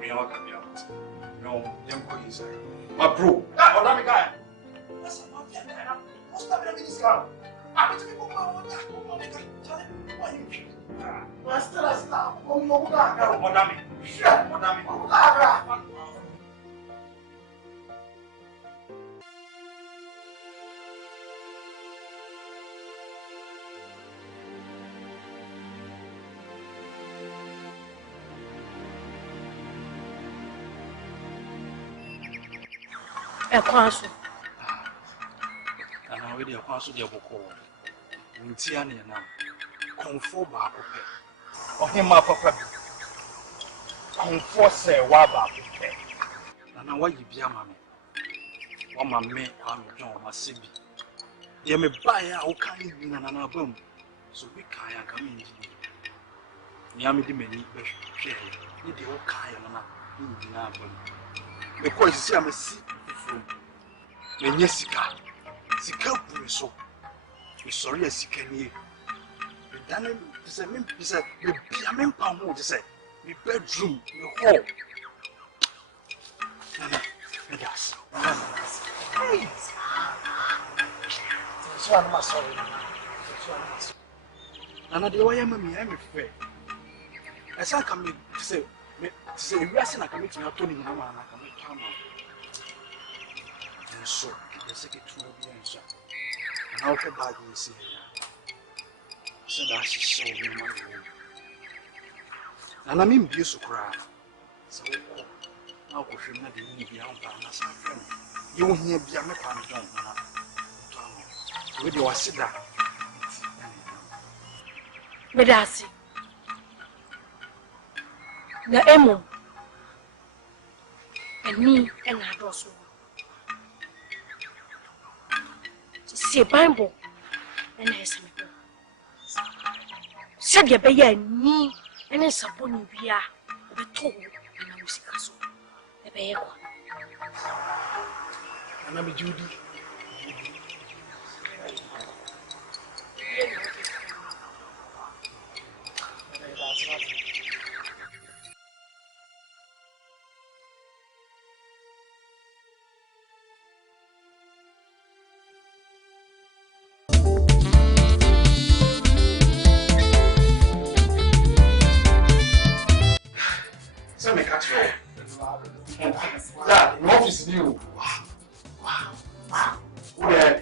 We all can be out. No, young boys. My bro. That other guy. That's not the guy. What's that in this car? I'm going to be Master, I stop. Oh, no, Madame. Sure, Madame. A console. And I already a console de Boko. Untiana now. Confo back. Or him up. Confo say Waba. And now, why you be a mammy? One my man, I'm John, my Sibi. You may buy our kind in an album. So we can't come in. Yammy the many share. Need the old kind in the album. Because you see, I'm a sick from Jessica. Sika so. We sorry as you can hear. The Daniel is a member to say, the bedroom, the hall. Yes. Hey. This one must sorry. And I do I am afraid. As I come to say, we are saying I come to your Tony, and I come and so the secretary will be answered. And I'll get back and see her. So that she saw me money. And I mean, beautiful cry. So, now, if you're not the Indian, as a friend, you won't hear be a mechanic. With your sit down. Medasi. The Emo. And me and I also. See a Bible and I say, said your baby and me and it's upon you. We are the toll and I was castle. The bear. And I'm a Judy.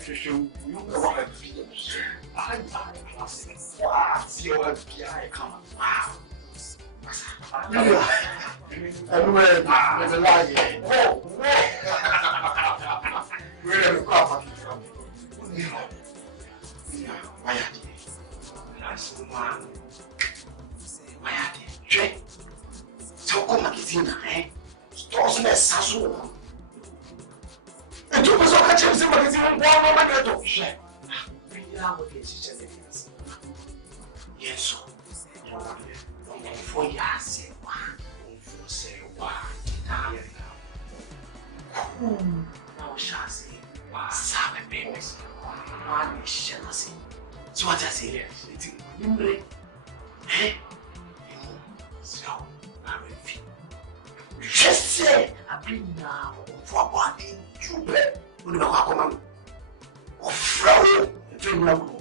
you know what I wow, see what I come. Wow. Everywhere there's a lie here. Whoa, where are you from? Why are they? That's man. Why are they? Jay. So come magazine, eh? Stores me sasu. And you was okay to see magazine one get to share. We are what is just yes, so. For years, for Serwaa. Now shall say, Sabe babies. One is jealousy. So what I say, it's in eh? So, I repeat. Just say, I've been now for a body. You bet. When you come on, or throw the dream number.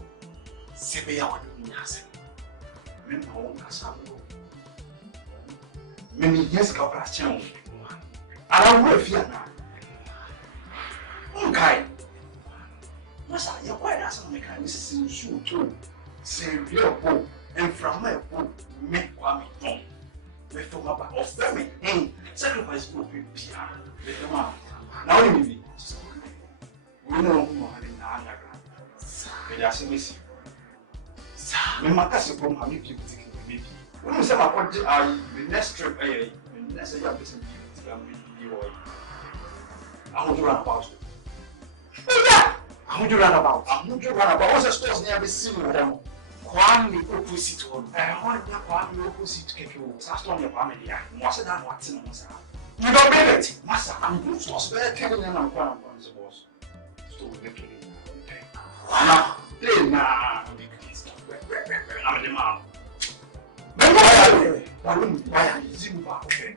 Sebe ya wani nyase. Mimi naona sana. Mimi yes ka operation. Ara wo afia na. Okay. Masa ya kwa da sana meka ni sisi su to. Se real bo and from my bo me kwa me don. Me to ma ba of them. Sacrifice go be pia. Me ma. Na only me. We know who are in Anaga. Me da se me si. Me makasi ko ma me people take me. When we say my project the next trip the next year person Yeboah. I want to run about. I want to run about. What's the stores near the scene with them? Kwame opposite one. Want to Kwame opposite Kepi. That's not your family. What's that? What's in Massa? You don't believe it, Massa. I'm good stores. Better telling them I'm going to boss. So we're making it. Now, they now. I'm the man. Why are you zoom back? Okay.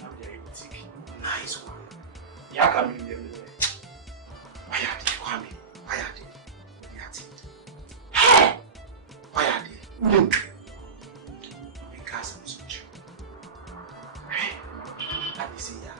I'm very boutique. Nice one. Yeah, come in there. Why are they coming? Why are they? Hey! Why are they? Look. Because I'm so true. Hey! Let me see ya.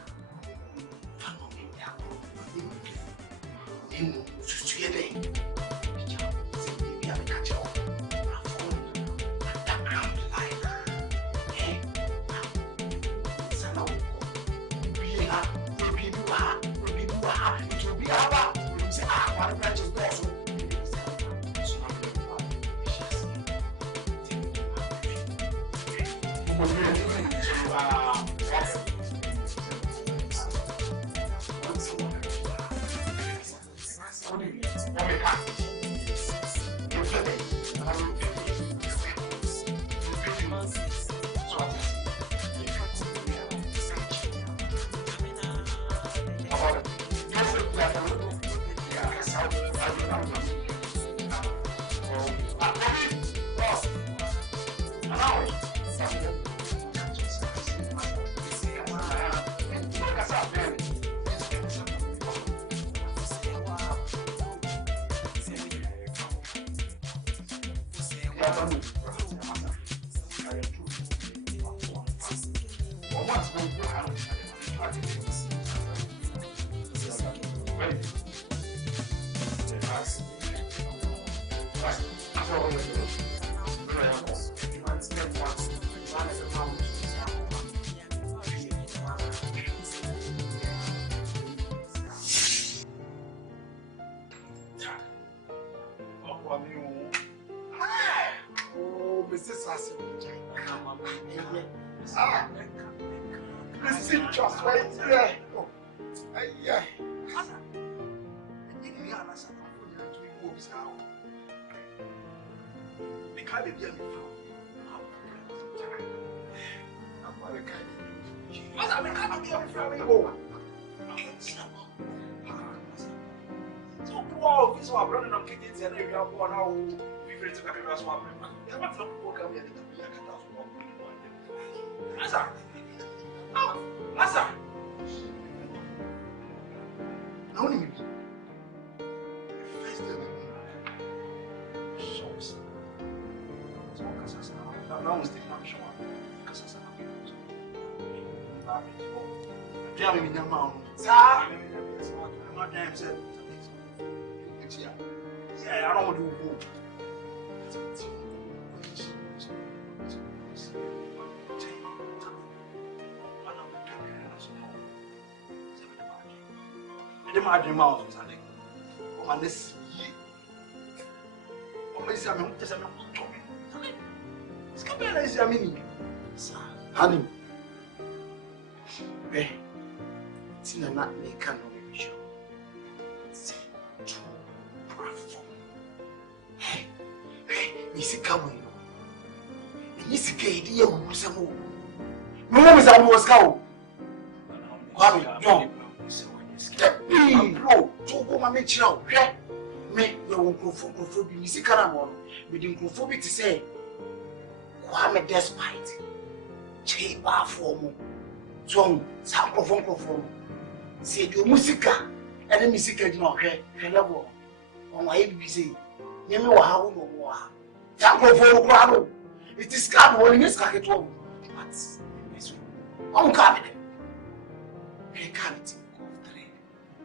Just right there. Oh, yeah. Masa. Now only me. First day shops. So kasasa. Now we still not sure. Kasasa na people. Tell me nyama. Sa. I'm not damn said. I don't want to go. I don't want to go. I'm this year. I'm going to say, I'm going to say, it's going to be a mini. Honey, it's not make a vision. It's too powerful. Hey, is it coming? Is it gay? Dear, who's a move? No, Miss Amosko. John. Bro, to go my mature. Me, you won't go for music. We didn't go for it to say. Kwame despite. Cheba form. John, sample from. See the musica and the music is not here. Hello, on my ABC. You know how we go. Sample for crowd. It is God holding his cacket home. But on cabinet. He can't.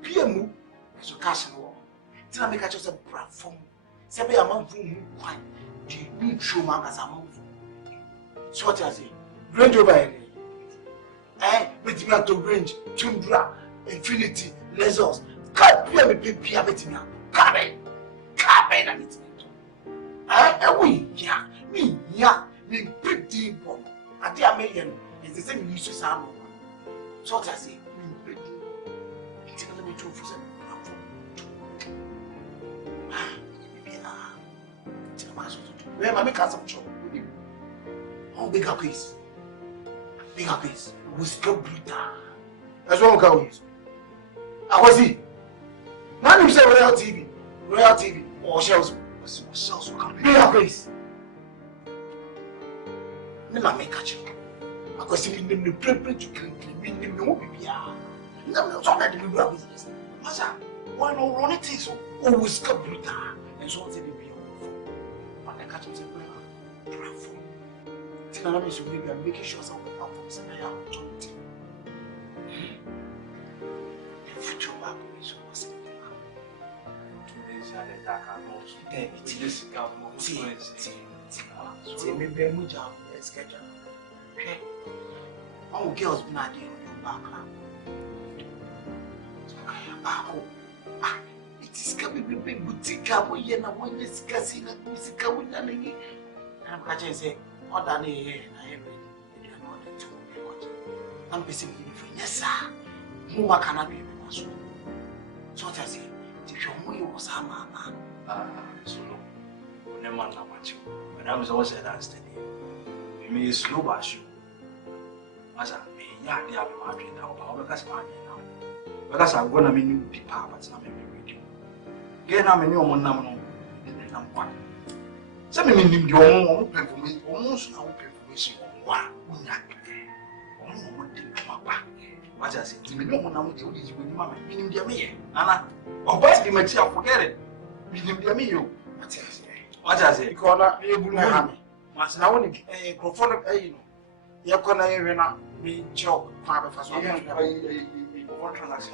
PM is a castle. Tell me, catch us a platform. Say, a month from why do you show man as a month? So, what I say, range over with me to range, tundra, infinity, lasers. Can't be a big piabet now. Carry, and it's me, me, pretty bomb. A dear million is the same use to sound. So, what I say, me, where my make us some trouble. Oh, bigger case. We still brutal. That's what we go. I was he. Man, you say Royal TV, or shells will come. Bigger case. Never make a check. I was seeing them to clean me, no baby. No, so that you do business. Massa, why no run it is? Always come brutal. And so on, they be but I catch him say, platform. Tell me, so maybe I'm making sure some platforms and I have authority. The future back is what's in the 2 days at the dark and also. It is so maybe a good job, schedule. Okay. All girls been at the background. It is coming to be boutique. We are not one is casino, music. We are not in. I'm catching say, what are they here? I am ready. I know that you I'm busy with yes, sir. Who cannot be with us? So I say, if your money was a man, so no, no man, not much. But I was always a dance today. We may slow bash you. As I may, yeah, they have a margin now, because because I'm going to mean people, but I'm with you. Get a many on one. Some men in your own open for me, almost no open for me. One, one thing to my back. What I said, you know, when I'm with you, with Mamma, meaning dear me, Anna, or what you might say, forget it. Meaning dear me, you. What I say, because you will have me. What's now a conform, you're going to be joke, father for so one transaction.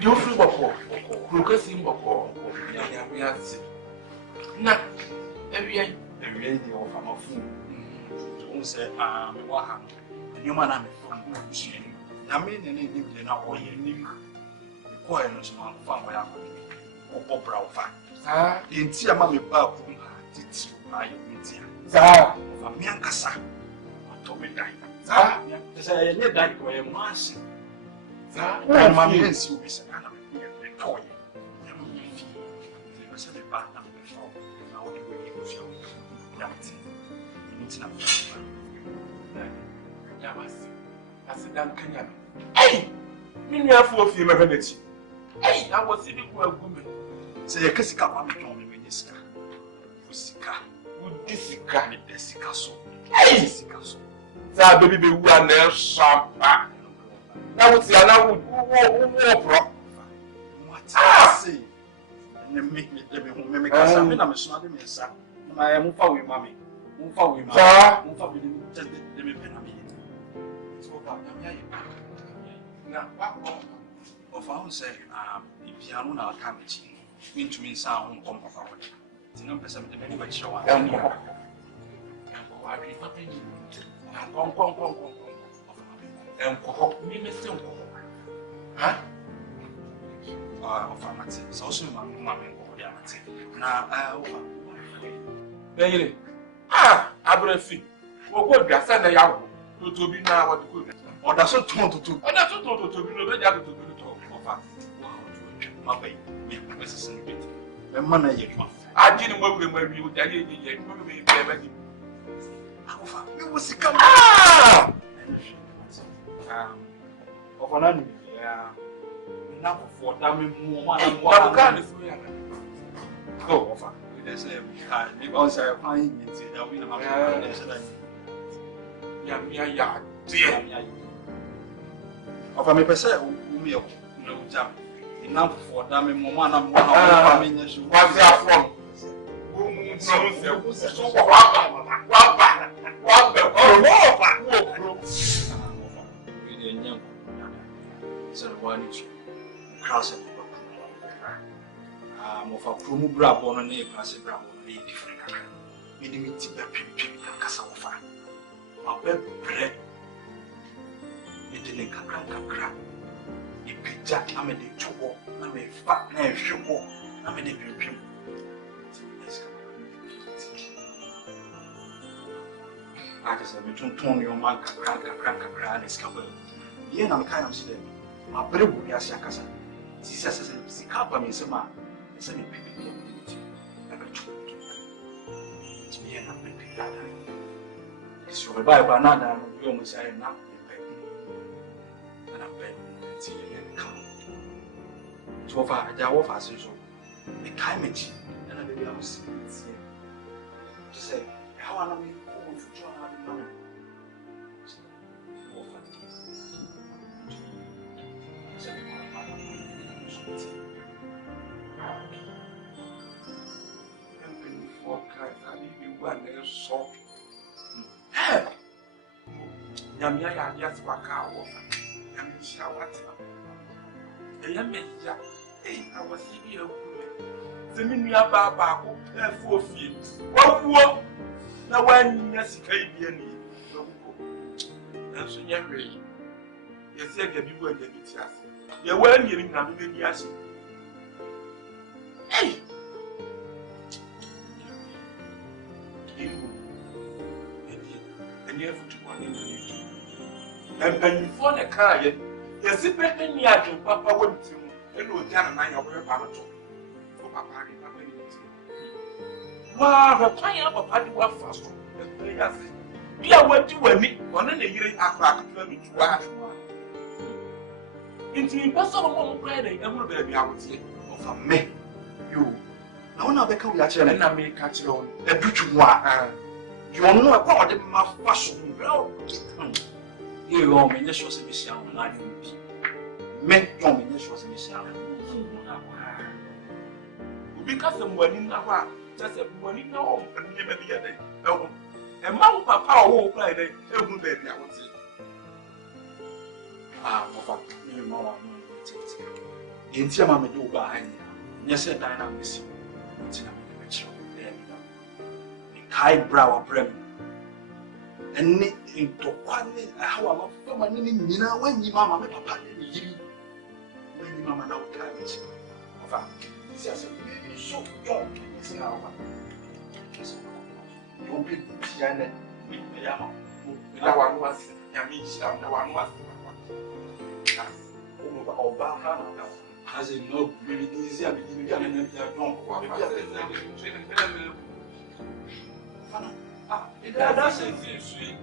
You feel what progressing what we are now, every the offer of food. Don't say, what happened? The new man I'm from. I mean, any name now, or you knew the coil was not found by or brow fat. In Tia Mammy Bob, I am with you. Of a man kasa to me die za say ye die ko ye mass za na ma me nsi obi se na me to ye se me ba na me so na o de we ko fio that you need na ya mas asidan kanya hey me nua fo fie me hwanachi hey I was sitting ku agumi se ye kasika kwa me to me nyesika usika udisika me desika so hey sika so za baby be wu ana shampa na wuti ana wu pro what say na me me kasa me na me so ade me nsa na ya mfa we mame mfa we mame mfa we de me pe na me so ba na ya na wa of our say ibiano na aka me chi ntumi nsa ho nkom papa wo ti na pesa me de me ba chira wa ya ko wa bi papa ni kon enko mi me se enko ha of amate so so ma me enko ya amate na over beyire abrafi wo ko dwasa na ya wo to bi na wo ko oda so ton to bi no be ja to to ofa ma bay me pesa se bit me mana ye kwa aji ni mo gbe wi o jare ye mo me be ba di afa me wo sika okonani ya na for da me mo ma na mo ka ni so ya go ofa there's a me on say fine nti da we na ma there's a ya tie ofa me pese o mi e na o jam ina for da me mo ma na mo na me nya so wa se afro wo mu no se so wa ba Serwaa ni chu krasa ni ba mo fa promo bra bono ne krasa bra bono ne different kaka me ni ti ba pim ya kasa wo fa ma be bre e de ne kakra e pija na me de chuo na me fa na e hweko na me de pim I just have to turn your man kakra and escape. Ye na me kind of see ma bere bu ya sia kasa sisi asese sika ba me sema ese me pipi e be chu ti me na me pipi da so be ba ba na da no yo mo sai na pe na pe ti ye ka so fa aja wo fa sin so me kai me chi na be am si ti say how ana me ko fu cho na be na so nyamia ya dia swaka wo nyamia wata meja awasi bi eku semi nua ba ko fu ofie wawo na wanya sika ibia ni wawo enso nya hwe yesi aga bi bu aga bi ti ase ye wanya ni na me ni ase and before the car, yes, if any other papa went to and no down and I over about papa. Wow, the fire of a party was fast. We are what you and me, one in a year after to ask. Into impossible Friday, and will be out here. Of me, you. No one of the country and I may catch you on a beautiful one. You are not about the mouth fashion. You are me, this was a mission, and I met your minister was a mission. Because of one in the heart, just a one in the home, and never the other. Oh, and Mamma Papa will play the every baby, I would say. You know, in Tiama do behind you. Yes, I am missing. Kai brow prem and knit into one how I'm from when you mamma papa when you mamma now carriage of this is so young is now. Don't be piano one was Yamisha, the one was. As a no, really easy, I mean, you That's a sweet.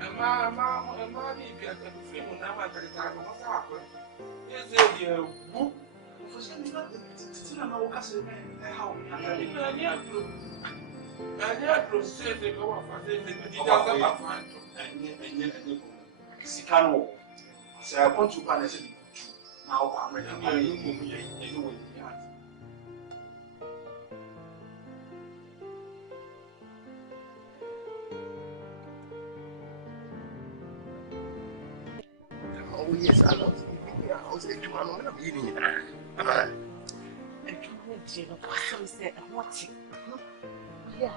And mamma, if you can film on that matter, what's happened? Is it a book? For some reason, it's not a castle. How I process the go of a Sicano. Say, I want to punish it. Now, I'm ready to anyway. Oh, yes, I know. I was eating one of eating. Yeah,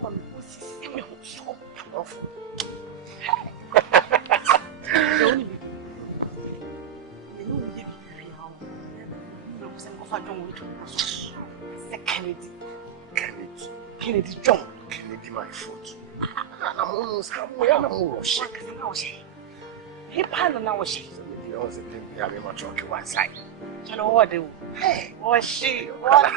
one who sees me so powerful. Kennedy John. Kennedy, my foot. I'm almost halfway. I'm almost shaking. He panned now. She was a thing. We have a truck one side. you know what? Hey, was she? What?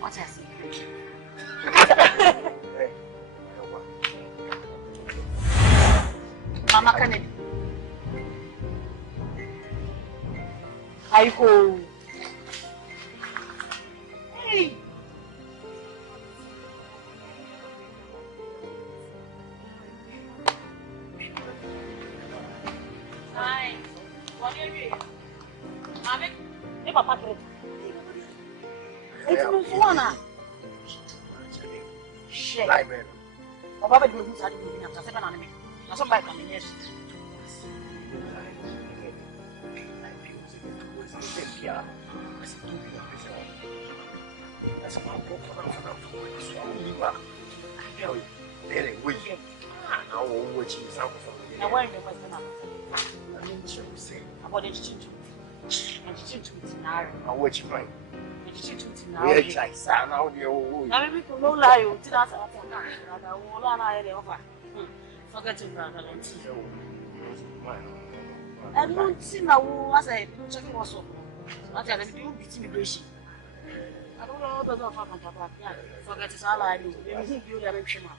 What has he? Mama Kennedy. I go. Hey. Hi. What are you? Maame. Hey, Papa Kennedy. It's Mufwana. Shit. Papa, do you have to do something? I'm somebody coming here. That's my book. Now, which is out from the way I mean, you say about education. Education to Nara. I watch mine. Education to Now, the old. Now, people don't lie. You did not forget to brother. I don't see now as I don't check what's up. What are you doing? I don't know what doesn't happen. Forget it's all I do. Let me build a rich man.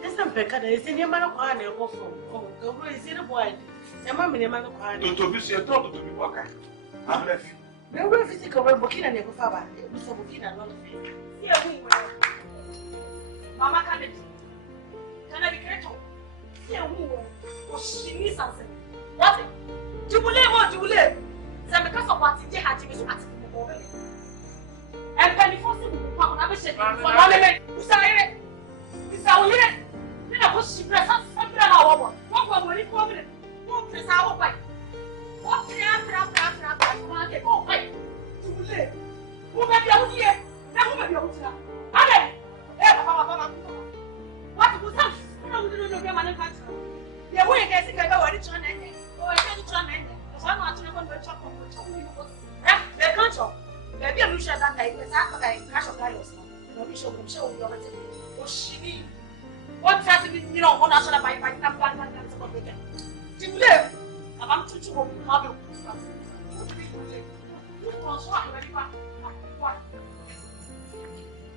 This is Becca. Is any man of Quane or from? Go, is it a boy? A mamma, man of Quane. To be said, to be working. I'm left. No, we're physical, we're booking and never father. It was a booking and not a thing. Yeah, we were. Mama Kennedy. Can I be careful? Yeah, we were. She needs something. What? Do you believe what you believe? Some because of what they had to be so at the moment. And when you force him, I'm a shame for one minute. You say it. It's our unit. Then I was she press up something hour. What will you call it? What press our bike? What can I go away? To believe. Who may be out here? Never may be out here. Ale! What was that? No, the way I think I go ready to an end. Oh, I can't try an end. I'm not to never chop on the top. They can't chop. Maybe I'm sure that night was after I crash of guys. No, we show you already. Oh, she. What has been, you know, on us by number one. To live. I'm too to have you.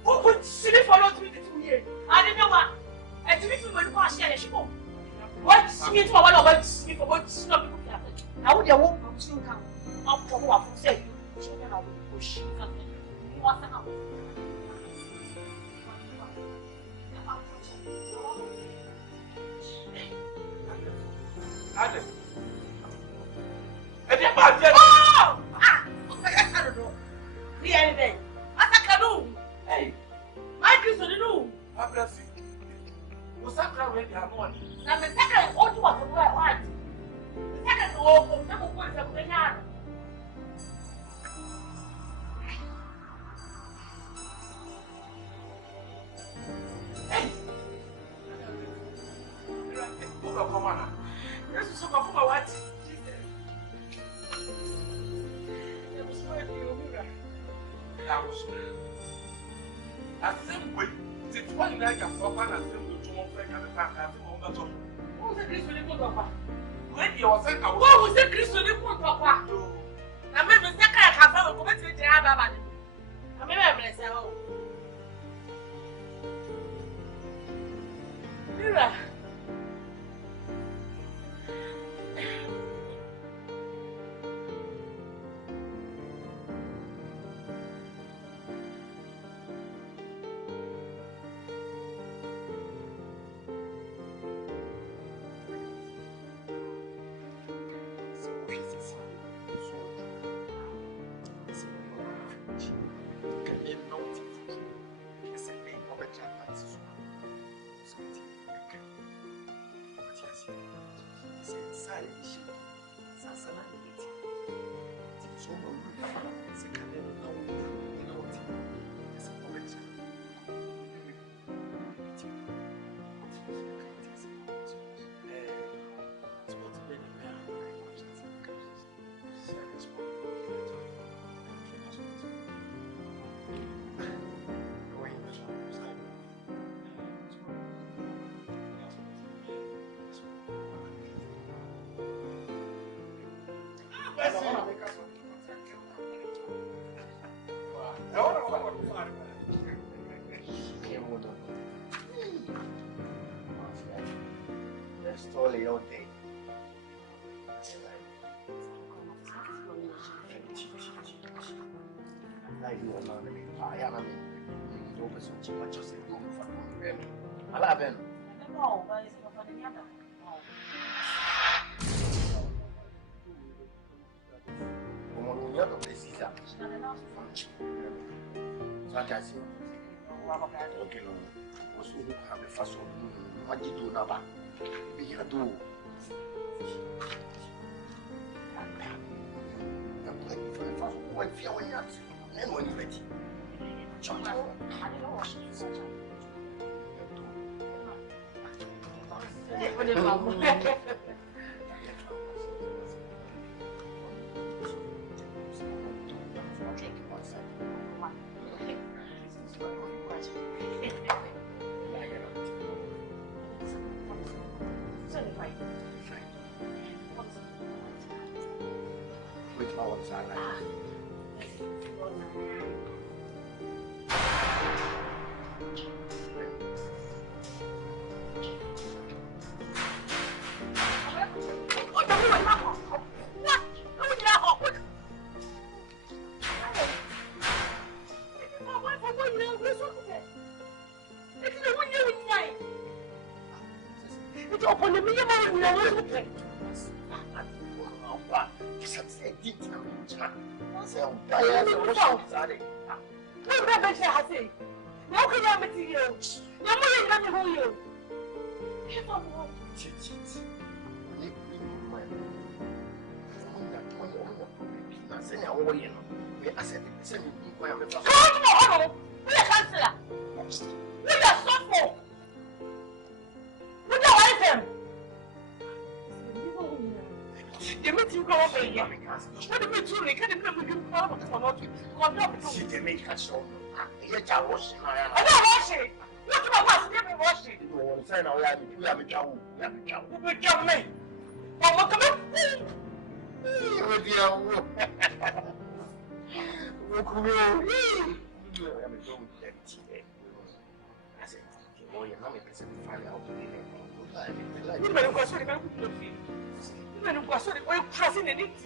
Who could see follow through the 2 years? I didn't know what. And to me, when you share a show. What's me for one of us? Me for what's not people happen. I would have walked from soon come. Up for what I say. Children are pushing something. What's the house? Adam. Oh! Ah! I don't know. The anything. What I can do? Hey. My kids will do. I bless you. Was that crowd ready? I'm on. Now, the second, what was the word? The second, oh, number one, the Assembly, it's one like a proper assembly to one friend and a back as a moment of. What was the Christian papa? When you was what was the Christian papa? I remember the second half of the committee to have a man. I remember myself. Mira.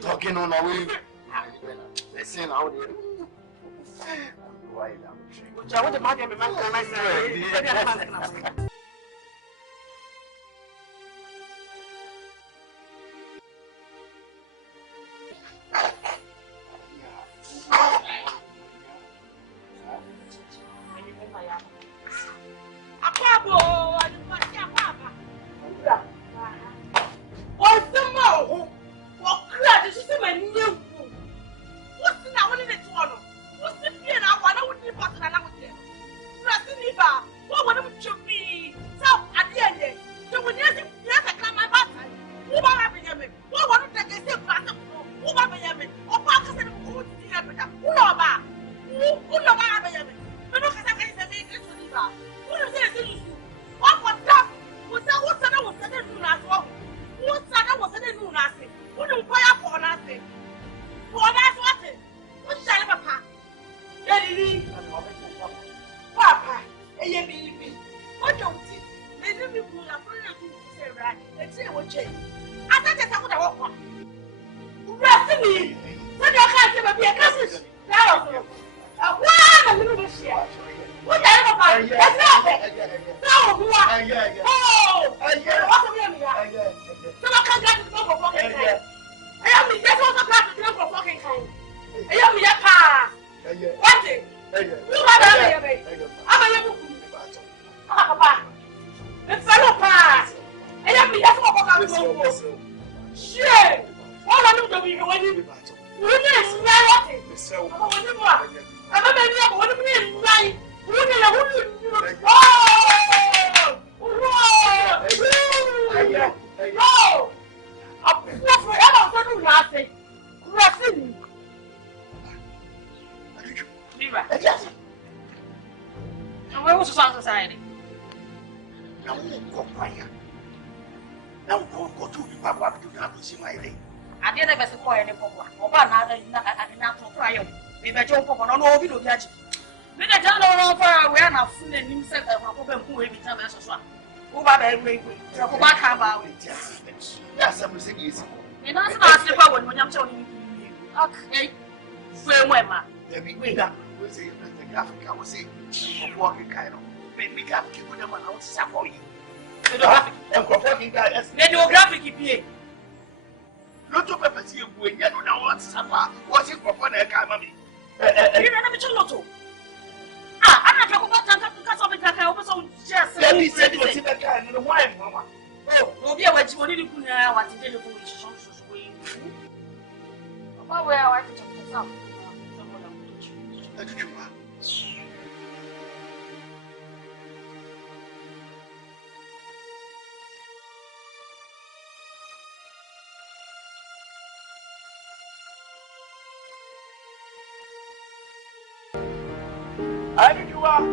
Talking on our way. Listen out there. I want to marry my man. What would you be? Oh! What's the name? Someone can't get to go for fucking time. I am the best one to grab the for fucking time. I am the pa. What it? You have a I'm a papa. The fellow pass. I am the best one to go. Shit! All I know that we know any. We need reality. So, I'm a baby. I want to be right. We need a woman. No! I'm forever going to nothing. Crossing. And where was the Song Society? Now, go quiet. Now, go to Papa to not see my day. I didn't ever support any Papa. Or another natural trial. Maybe I don't pop on all video gadget. When I don't know for where I'm fooling himself and my problem who every time I saw. Go back and wait. Go back about it. Yes, I'm saying easy. And that's not the power when I'm telling you. Okay. Where am I? Let me wait up. We say Africa was saying, walking kind of. Maybe I can put them on outside for you. I'm walking guy. Radiographic EPA. Lot of pepper here when you don't know what's up. What's it for fun? I can't mammy. You're not a lotto. I'm not talking about that because of it. I also just let me say it that kind of wine, Mama. Oh, no, be away. You need to put what you did for which songs way. Where I want to talk some. I think you are.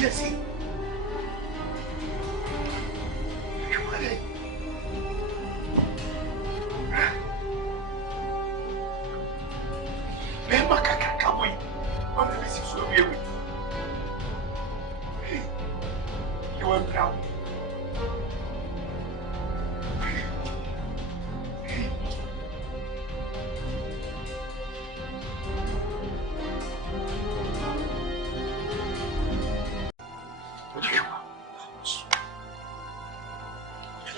Jesse.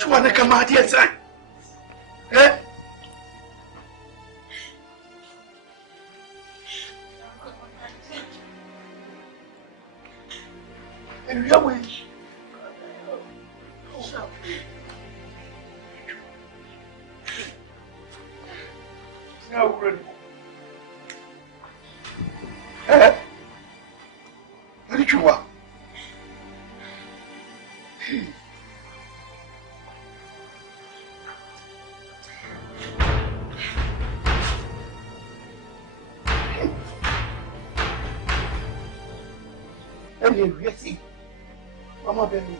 Wana kama dia sana. Yawe. Yawe. Alichua. Yes, Mama Bellu.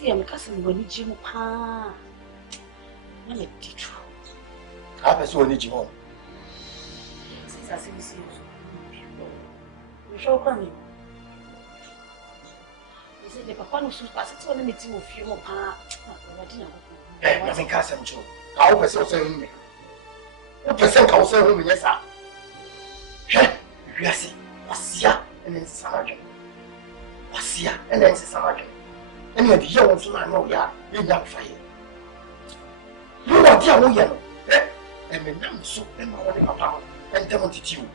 See, I'm cousin when you Jim Pa. I like the truth. I pursue you home. Since I see you, we shall come in. He said, the papa was supposed to meet you with you, Pa. Eh, nothing cast him, Joe. I always say me. What percent I was saying, yes, sir. Yes, what's ya? And then Samajan. What's ya? And then Samajan. And the young man, no, ya, you young fire. You are dear, no yellow. And my name is so, and my only papa, and demonted you.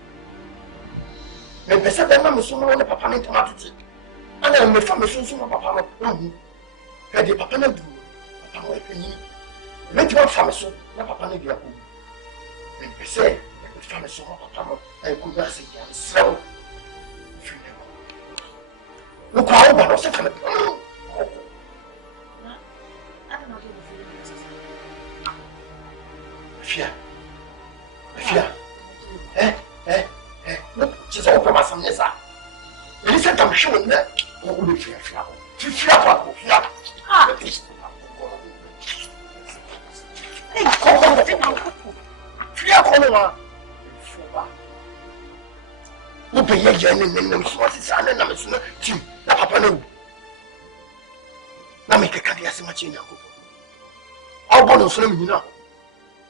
When they said that mamma is so on the papa and tomatic. And then my family soon of papa, no, had the papa and do, papa, like me. Let your family so, no papa and your home. And they say, the family so of papa, I could not say, so. Look how bad was it. Fear. Look, she's all from us on this side. Listen, I'm showing that. What would you fear? Fear. Ah, fear, look, be a young and what is an enormous team. Papa, no. Now make a candy as much in your hoop. I'll go to swim, you know.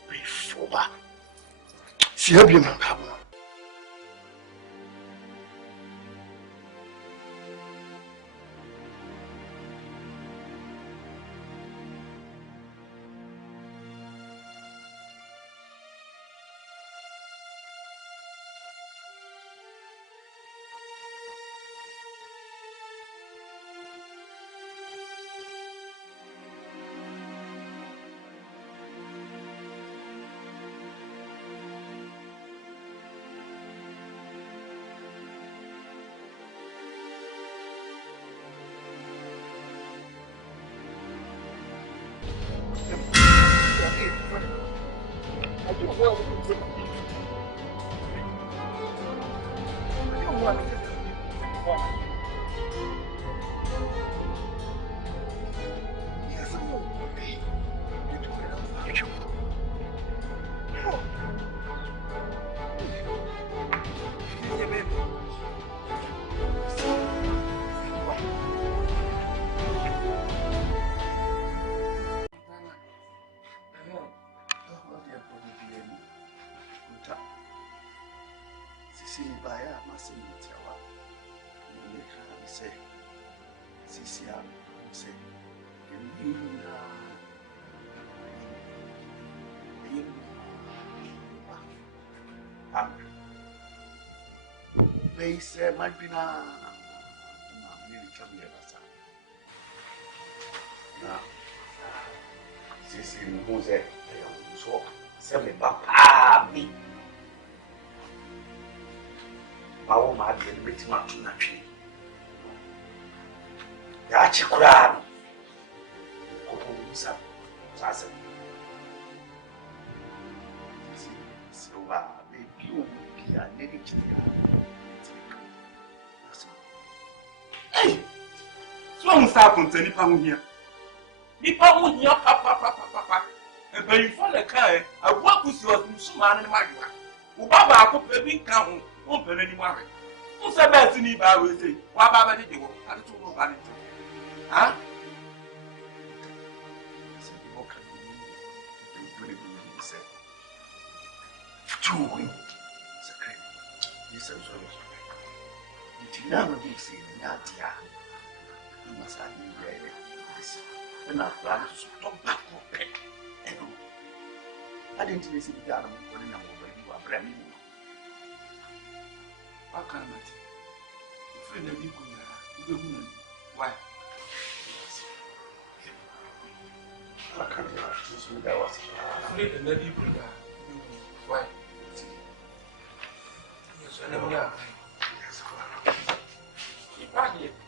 Before see her be my cabo. Say, might be now. Sisi mbuze so sema papa mi bawo ma de metima tunatwe ya chikura ko musa sasa sisi wa baby o bia ne de chika. Hey, so I'm starting to nipa mu hia. Nipa mu hia papa. E bayi fo le kan e, agwa kusi o suma ne madwa. Wo baba akopɛ bi ka ho, wo pɛ n'ani mare. Wo se ba si ni ba we sei, wa baba de wo, ade to no ba de. Ha? sorry. Now we see that you must have been ready. And I plan to stop back for pet. I didn't see the other one when you are brand new. How can I? Friend of you, why? I can't do that. Was Friend of you, why? Yes, I know that.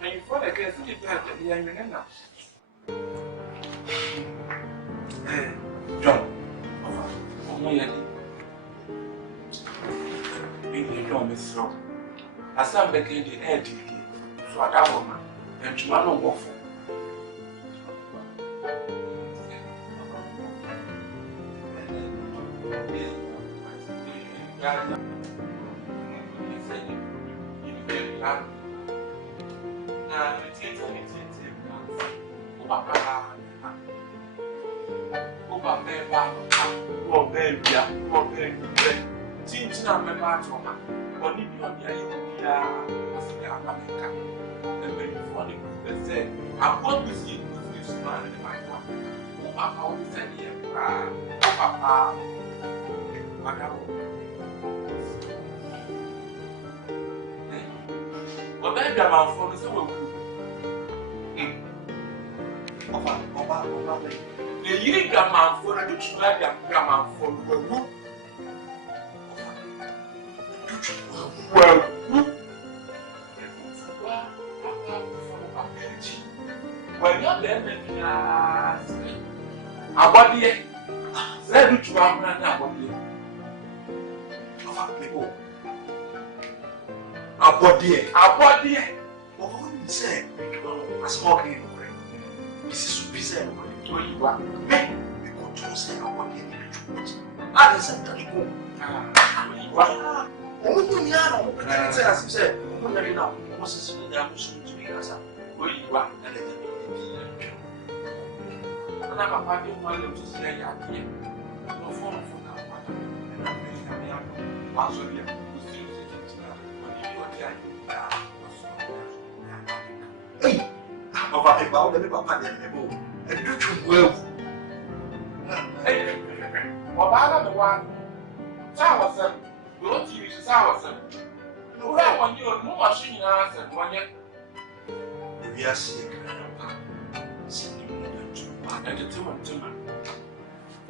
And you follow against the bad and the young man now. John, being your Miss Row. As I'm beginning the head, so I got woman, and to my own waffle.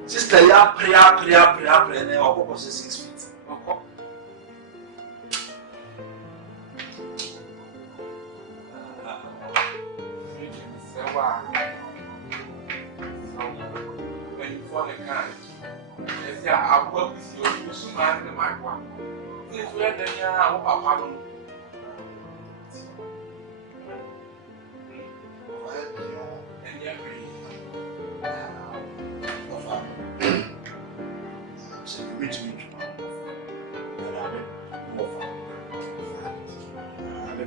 Sister, ya prayer, and I'll go 6 feet. When you fall a kind, yes, I'll work with you, you man, the mic one. Since we're the young papa. And yet, so you reach me and I will go for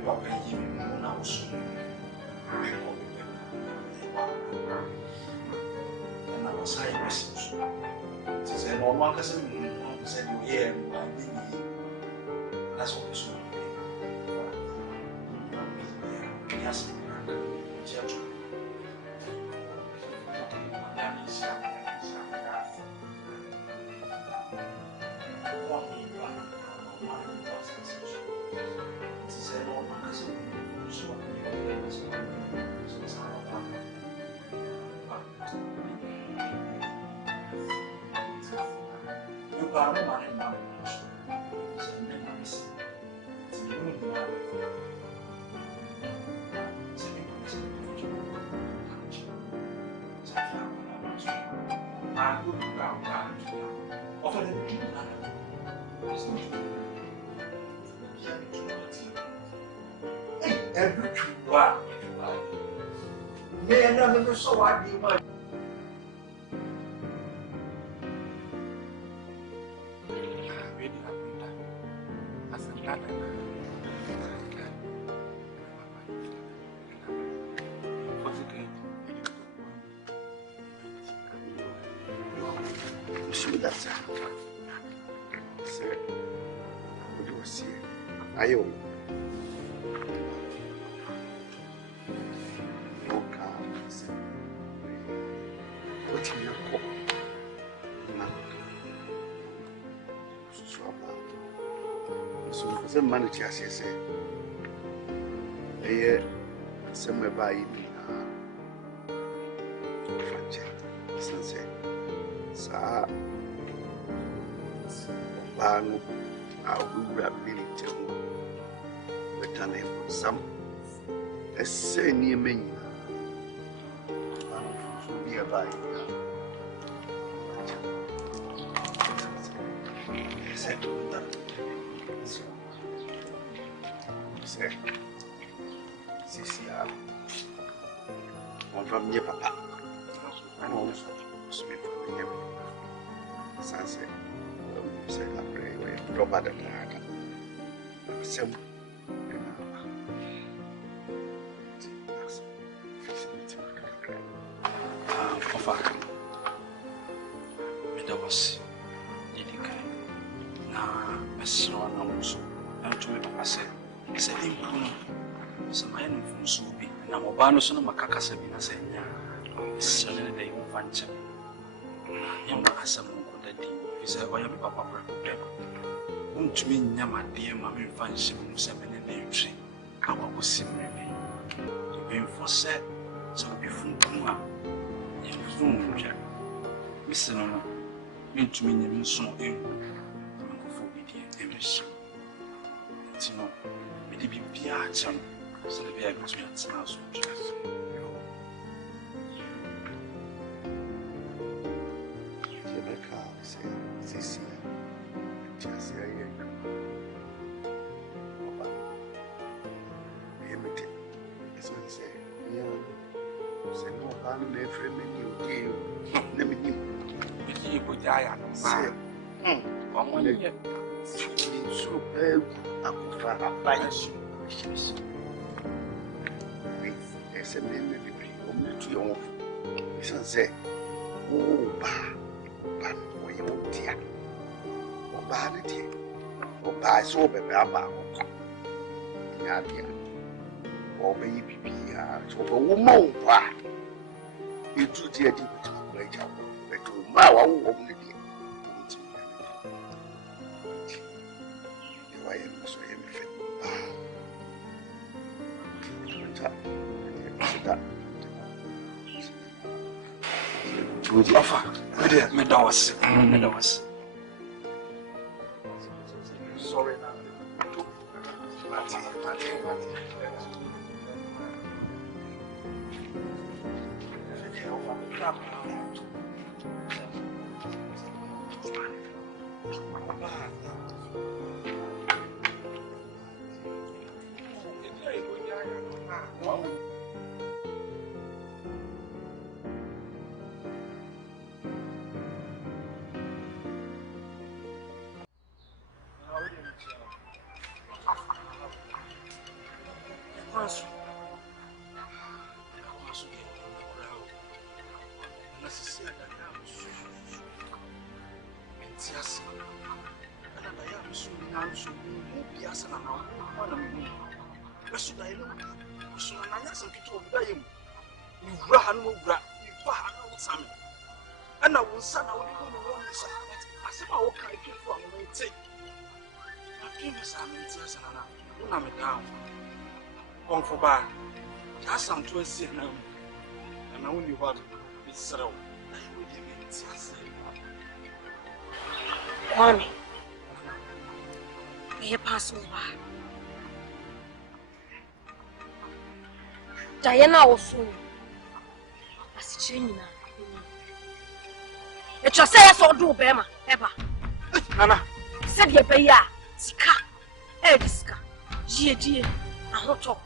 papa give me now soon. And I was saying, said, no one can say you hear me. That's what it's going to be. Yes, church. So I give my Sylvester, sir, what do you see? Ayo. Oka. What you know? So the manager says, somewhere by me, Sunset. Sa Bano, I will have been but I name some a say near me. Nearby. CCR. One from your papa. And also speak from the Sunset. Say, I pray with Robert and Dada. Some Papa, there was now, a son also. And to me, Papa said, some men from Subi, and I'm Obano son of Macacasabina saying, son of the day of Fancher. Young Assam could that he said, why am Papa? Won't to me, my dear Mammy Fancher, 7 in the tree. I was simply being for said, so before Kuma, you fool, Jack. Mr. No, mean to me, so ill. For me, dear, Emish. You know, maybe be a chum, so the bear goes to your house. So baby, about Nadia or baby, so a woman. You do dear, but to my woman. I am so good offer. Good, Meadows. Sorry, confirmed. Santo and only what is so. Kwame, may pass over. Diana also, as China. It was say so do Bema, ever. Nana said ye pay ya, Sika, Ediska, G. A hot top,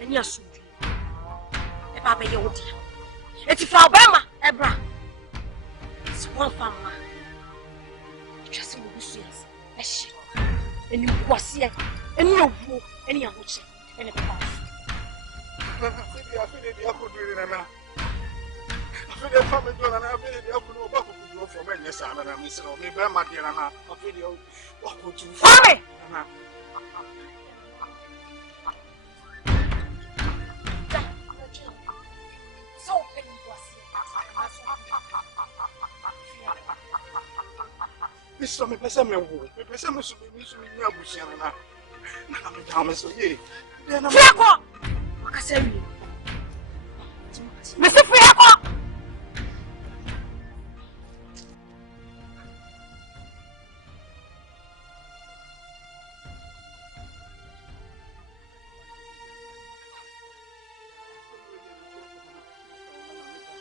and your suit. A papa, your dear. It's for Bema, Ebra. It's one family. Just will be serious. A ship. And you was here, and you woo, and you watch it, and a pass. I feel the apple doing an hour. I feel the family doing an hour. The apple no back to go for many years. And I'm missing on me, Bema, dear Anna. I feel the apple to family. Mr. Me pesa me wo. Me pesa me so me nya busia na. Na me down me so ye. Then I'm Fiako. Wakasemi. Mr. Fiako.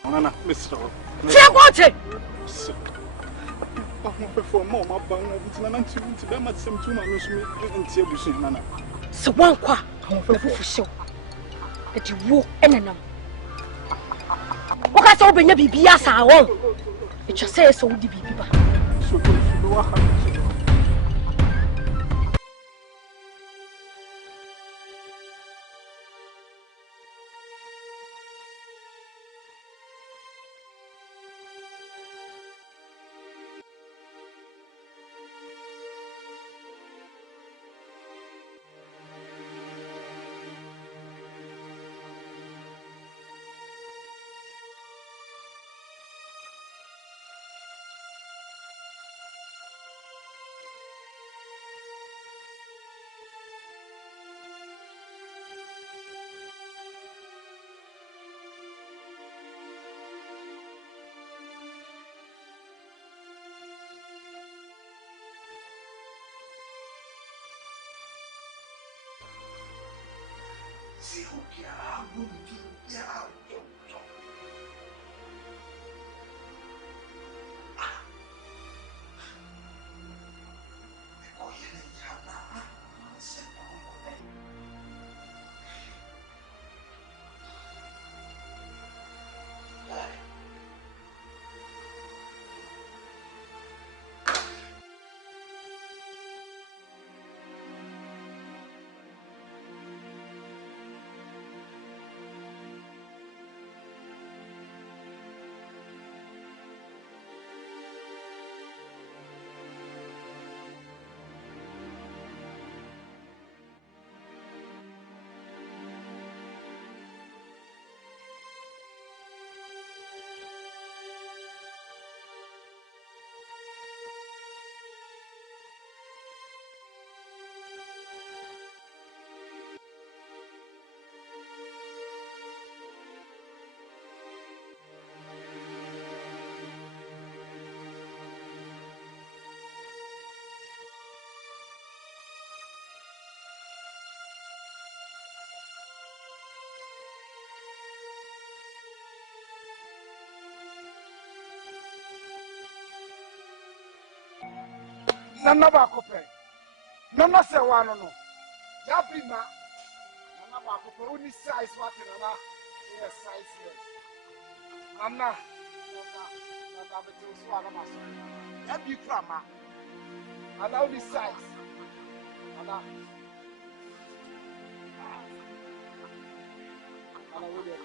Nana, Mr. Fiako. For more, my bang, to them at some 2 months, me, Nana. So one qua, for sure. That you walk in and out. What has opened your BBS? I won't. It just says so, the people. See who can do Nana Bacope. Nana Serwaa no. Yabima. Nana Bacope only size what yes, size yes. Nana betul suara masuk. Yabi krama. Nana only size. Nana only size.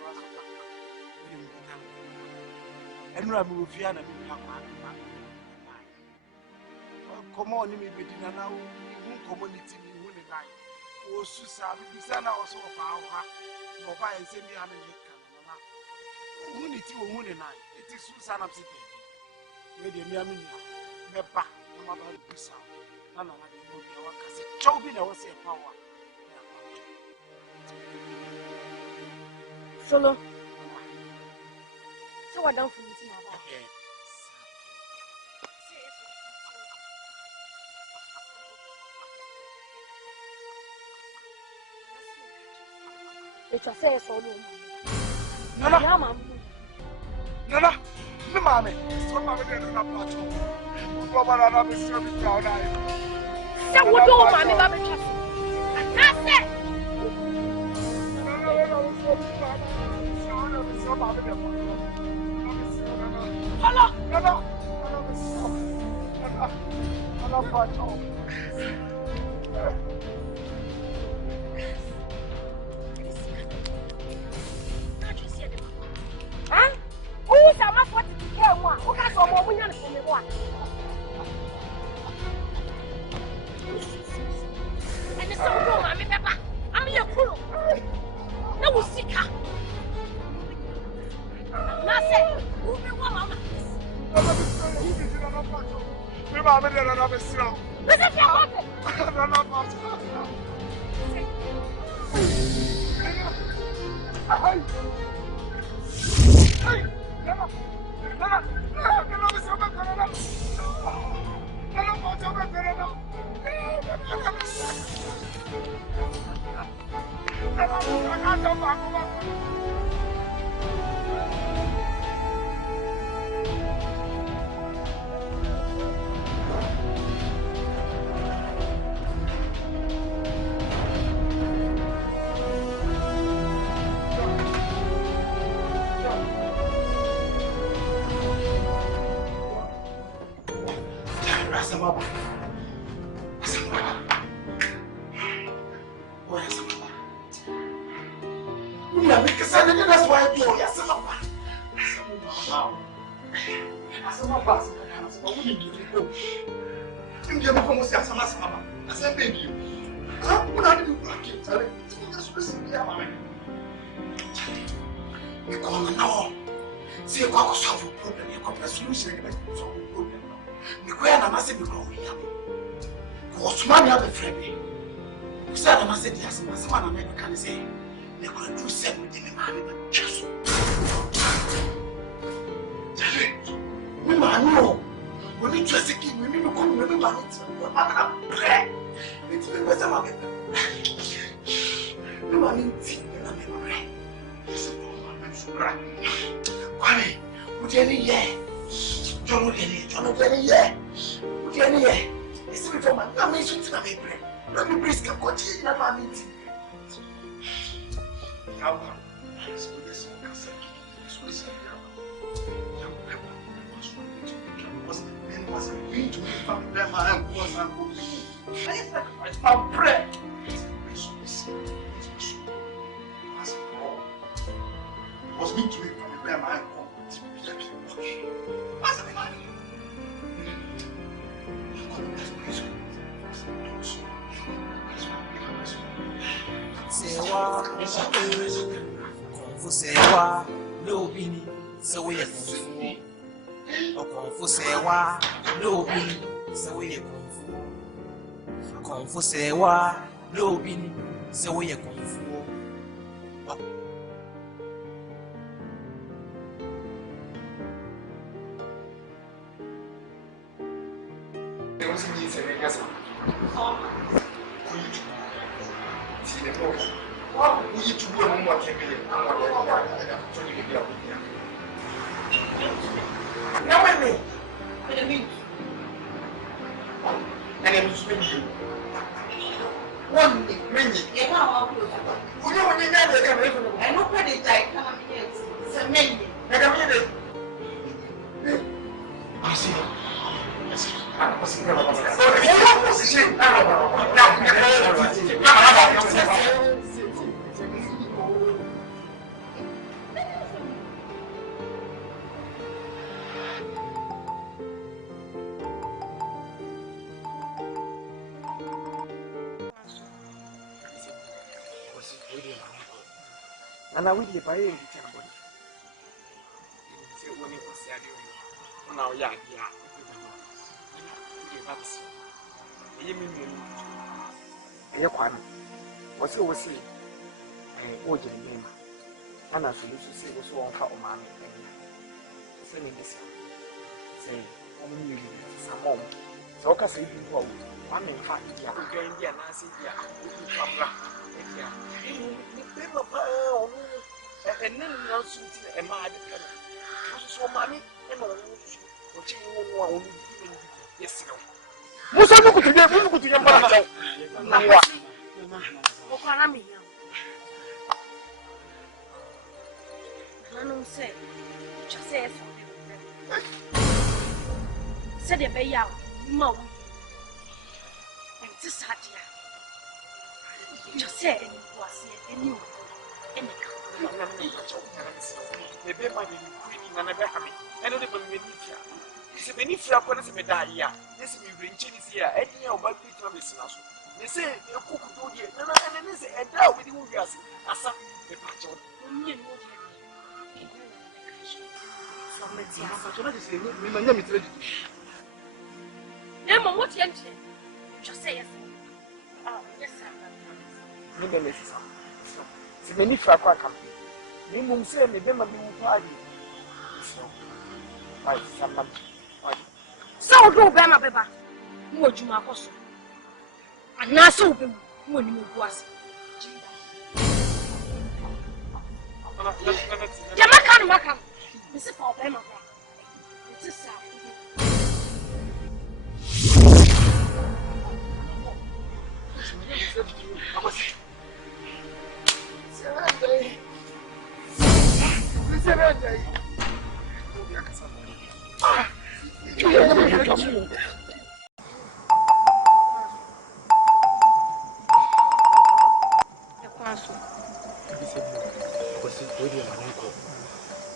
Enra mi ofia na mi akwa. Come on, me bedina na who community me who the night. O susa bi sana also of our no buy and send me a minute. Unity who the night. It is Susan of City. Maybe me a minute. Me back, no matter the pizza. Nana, I will be a worker. Chobin, I was a power. Solo. So what down for me? It was say so no. Nana, me mama, so mama dey na plateau. Go baba na me so me proud na. Say what do mama ba be trust. Na say. Hello. Who's a man for to care one? Who has some more money for me one? And the same room, I'm in Peppa. I'm your crew. No, we'll seek her. Now say, who be one of this? Me Maame de na be sira. Listen to your Na na ma. Ai. Ai. Na be sira ba kana na. Na ma ta ba kana na. Asama. That's why I do Asama. Asama pass. Asama we need to go. India me como se Asama Asama. Asama baby. Ah, una de you black it. Tell it. Just listen here, mama. Me come now. See you go solve the problem. You come solution to solve the problem. Me go na ma say me go here. Osman ya be friend me. Say na ma say the Asama na me can say. Me go do same with me Maame be just. Me Maame o. We need to seek we need to come we Maame. Mama pray. It's me better Maame. Me Maame ti na me pray. So Maame sura. Kwani, wo dey ni ye. Jono dey ni ye. Wo dey ni ye. Esi me from Maame so ti na me pray. Na me praise ka ko ti na Maame ti. Yawa. So this is was going to be from them and was and I'm praying. Was going to be from them and okay. What's the money? Sewa, no bini, so we are Confo Sewa, no bini, so we are Confo Sewa, no bini, so we are And I will be by any time. Say when it was said, now, yeah, you mean, you can. What's your say? Oh, Jim, and I should say, was one for man. Sending this. Say, only some more. So, can say, one in fact, yeah, going there, Nancy, yeah, and then now suit a mad so mommy and all what you want yes Musa no could get to your mother. Okanami. Nanu say, just say said a bay out, mo. And this hat just said it was a new. Maybe my queen and a behami, and only when we need you. It's a benefit of a medallia. This will bring cheese here, and you know, but we tell me, they say, you cook to you, and then say, and now we do gas, as some the patch of Nemo, what you just say yes. Yes, sir. Se many for a campaign. Nemo say me them a new party. Why, some so do Bama Beba. What you make us? And now so when you was. Yamakan, this is for Bama. It is sad.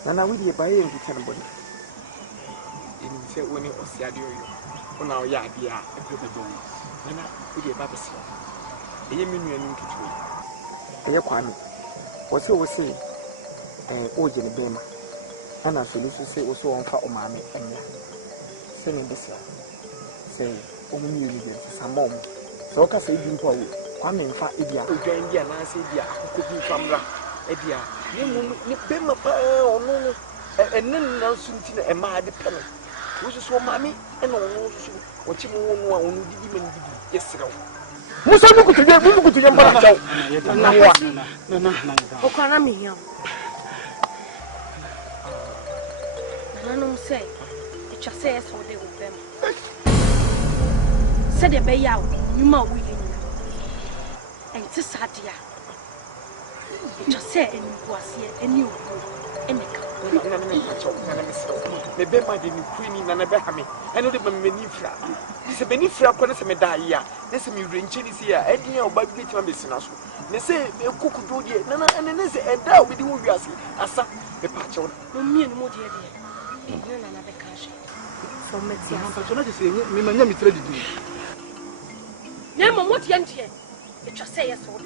Nana, we did buy him to tell anybody. In say when you was yadio, on our yadia, and put the bone. Nana, we did Babas. A yemin and into a Kwame. What's he was saying? Ojen Bema. And I feel to say also on for Maame and saying this year. Say, only you some mom. So, I say, you go. Kwame in fact, Idia, who joined the Nancy, who could be from Edia. You Bema, oh no, and then now soon a mad dependent. Which is what Mammy and all what you want to do yesterday. Who's going to get moved to your mother? No, Okanami young. I don't say, it just says for they with them. Said a bay out, you might win. And it's a satia. It just said, and you was here, and you and the baby, my dear Queen, and a Bahami, and the Benifra. This is a Benifra, Conasmedaia. This is me ringing here, and you know, by Bitman business. They say, a cook do it, Nana, and then they say, and now we do as the patron. No, me and more dear. Another cash. So, let's say, my name is ready. Name what young here? It just say yes or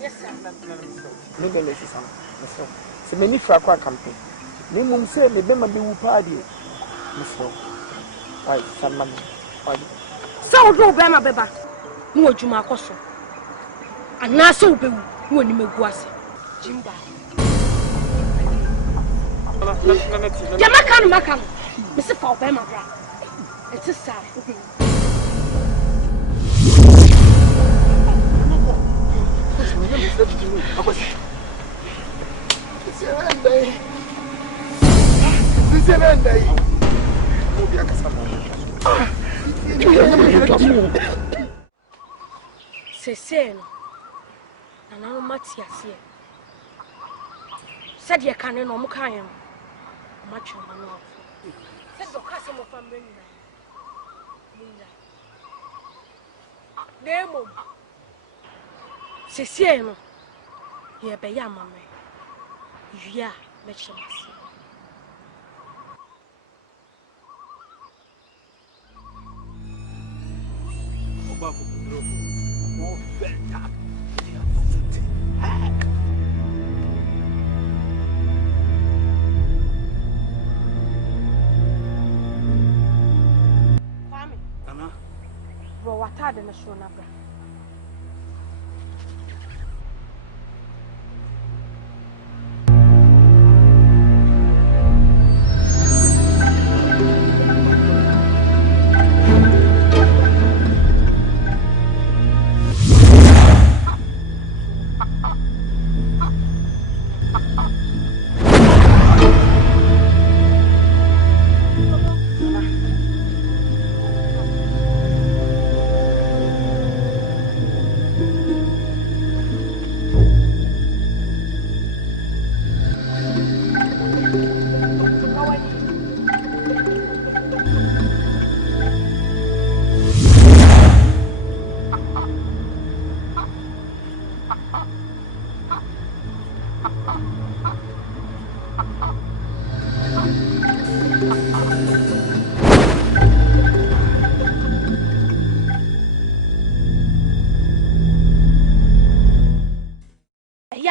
yes, sir. Maybe this is some. So many for a campaign. Name say, the Bema be party. Miss Why, some money. So do Bama Beba. No, Juma Cosso. And now so be when you make was Jimba. Yamakan, Mr. For Bama. It's a sad. Say, and now Matia here. Said you can't know Mukayam. Much of my love. Said the customer from Brenda. Nemo. Say, no. Ye be ya mama. Ya, let's see. Kwame. Anna. Bro, what are the national number?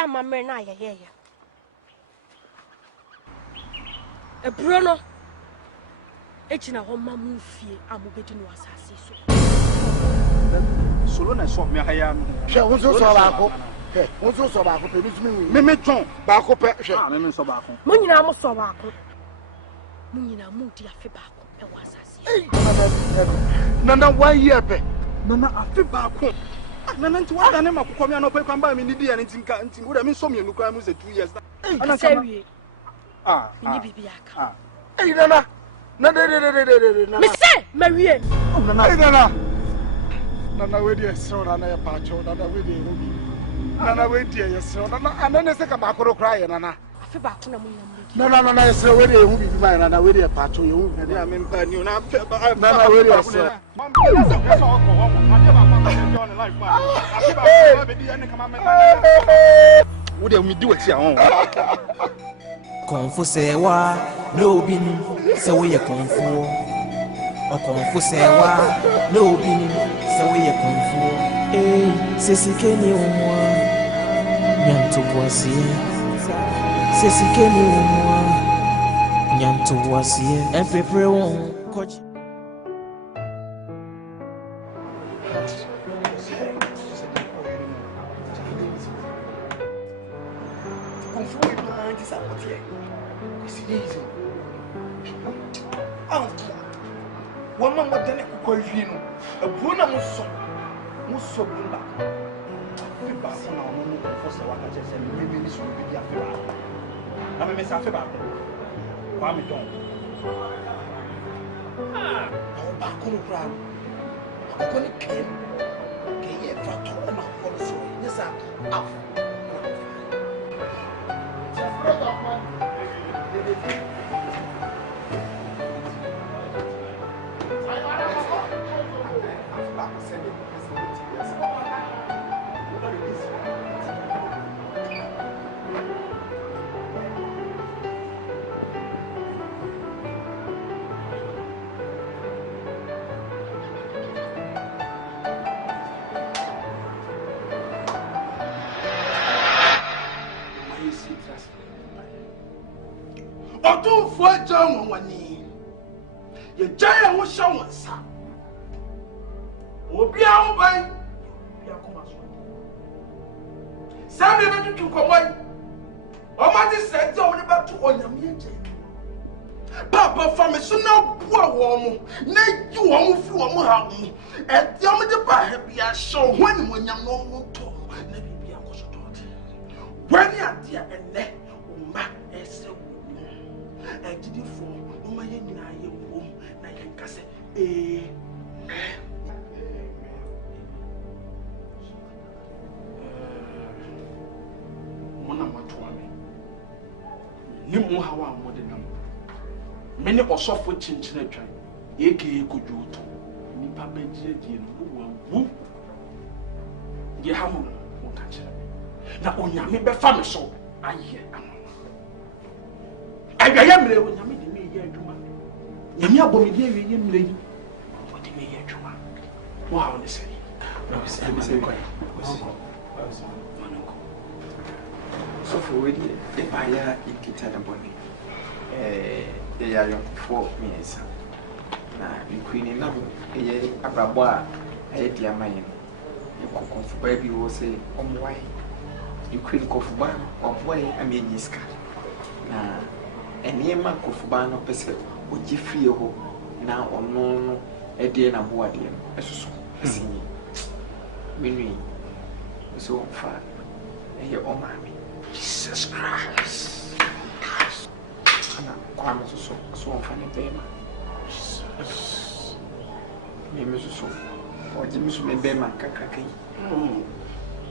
Mamma, yeah. A Bruno Echina homa mu fie amubedi no asase so. Solo na so me haya no. Hwe wonso so baako. Hwe wonso so baako pe nitumi wi. Me ton baako pe hwe. Ah me so baako. Mo nyina mo so baako. Mo nyina mo di afi baako e wa asase. Nana 1 year pe. Nana afi baako. Nana nti wada ne makokɔ me anɔpɛ kwan ba me ni di ya nti nka nti wo da me nso me nu kwa mu se 2 years. Ana sewie. Ni bibi aka. Nana. Nana. Me say mawie. Nana. Nana we dey so na ya pacho nana we dey hobi. Nana we dey so nana anene se ka makoro kra ye nana. Afi baako na mo nyam. Nana yes we dey hobi bi ba nana we dey pacho ye hu Ya me mpa ni na afi nana we dey so. Wo dey me di wati ahon. Confo sewa no bini se we ye confo. O confo sewa no bini se we ye confo. Sesikeni umwa nyanto boasie. Sesikeni umwa nyanto boasie. Empepre won coach. Woman what done ko hwinu abuna muso bunda fi ba so na ono ko fosa waka chese me ni so bi dia fi ba na me sa fi ba kwa me don ba ko no kra ko ni ken ke ye fa to na ko so ni sa af Otu fo jam wani ye jaya wo sha wonsa obi a wo bai obi akoma so sabe be tutu komoi o ma ti se ti o ni ba tu onyame je papa fami so na bua wo mu na ji wo mu fi wo mu ha mu e ti o me de ba ha bia show ho ni mo nyam no mu to na bibia akoso to wani adia enne o ma ese Ejidi fo o ma ye nyina ye wo na ye nka se mona matwa me ni mo hawa mo de nam me ne osofo chinchina twan ye ke ye kojuto ni pa be die no wo wu ye ha mo ka kire na onyame be fa me so aye Agaya mre wo nyame de me ye adwuma. Nyame abomi de ye mre yi. Wo de me ye adwuma. Wo ha won se. Na se ko. So for we dey buyer ikita da boni. They are young for me esa. Na queen na ye abrabo a aye dia mayen. You confo ba bi wo say omwai. You queen confo ba omwai amenyiska. Na enema kofuba no pese oji fie ho na ono no ede na boade no esoso asinyi minui so fa eye o mami Jesus Christ ana kwa me so fa ne bema Jesus me so oji mi so me bema kakaka yi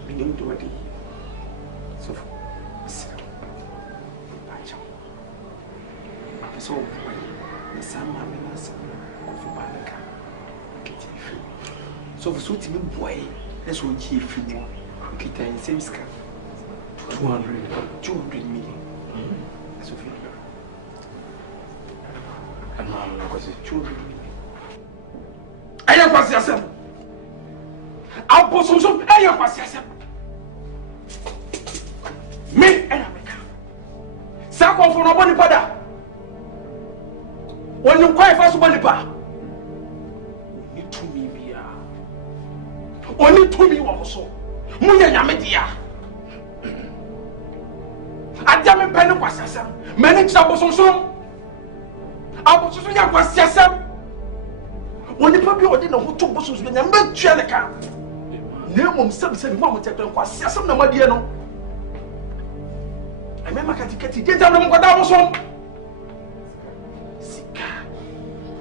minim do ade so so the summer means for Banaka. So for suit me boy, that's what chief you want. Kita in same scar 200 million. That's what and now because it's 200 million. I am pass yourself. I'll post some I am pass yourself. Me and America. Sakon for nobody pada. When you cry for somebody, only to me, only to me also. Munya Yamedia. I damn a penny was assam. Many troubles on some. I was so young was assam. When the puppy or dinner who took buses when you met Jellica. Name 7 moments at was assam, no, my dear. No, I remember Catty get down on what I was on.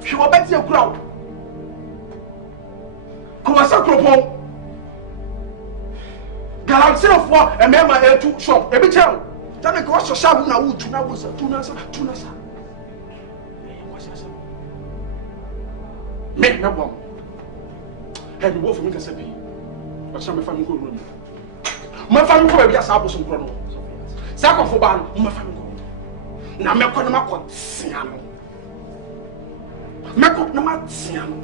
She will bet your crowd. Kumasakropo. Galaxy of war and member air to shop. Every child. Tell me, cross your shop now. Tunasa. Make no one. Have you wolf make a sepi? But some family go room. My family will be a sabos and chrono. Sack of Oban, my family. Now, Mekonama, Siano. Meko na matiano.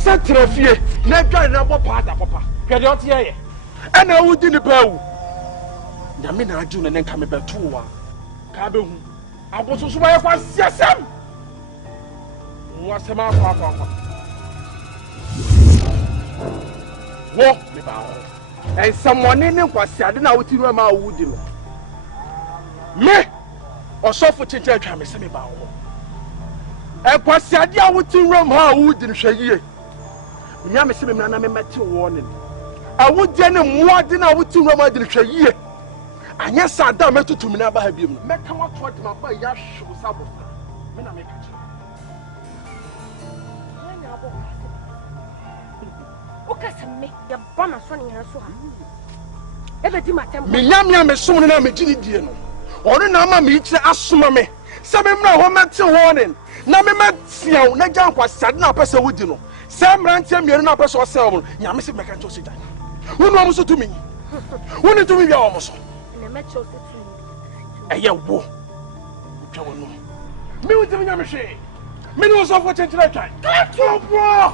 Satrafie, na dwa na bo paada papa. Hwede ote ye. Ana wudi ni pawu. Nyame na aju na nka me betu wa. Ka be hu. Abososo ba ye kwa siasam. Wo asema afa. Wo me ba ho. En samone ne kwasi ade na wuti ru ma wudi no. Me osofo chenche atwa me se me ba ho. E kwasi ade a wuti ru ma wudi no hwaye. Nyame se me na me mate warning. Awudie ne muade na wuti nroma de hwayie. Anya sa da metutu me na ba ha biem. Meka wato de ma ba ya hwo sabo. Me na me ka che. Anya abo. O ka se me ya bona so ne so ha. Ebe di matem. Me nyame me som na me gini die no. Ono na ma me kire asoma me. Se me mra ho mate warning. Na me matiaw na gyan kwasade na pese wudi no. Samrantia mienu na person sell nyame se meka ncho sita wonu amuso tumi wonu tumi bia omuso na mecho se tumi eye wo twa wonu me wutimi nyame hwe me no so for chenchira twan bro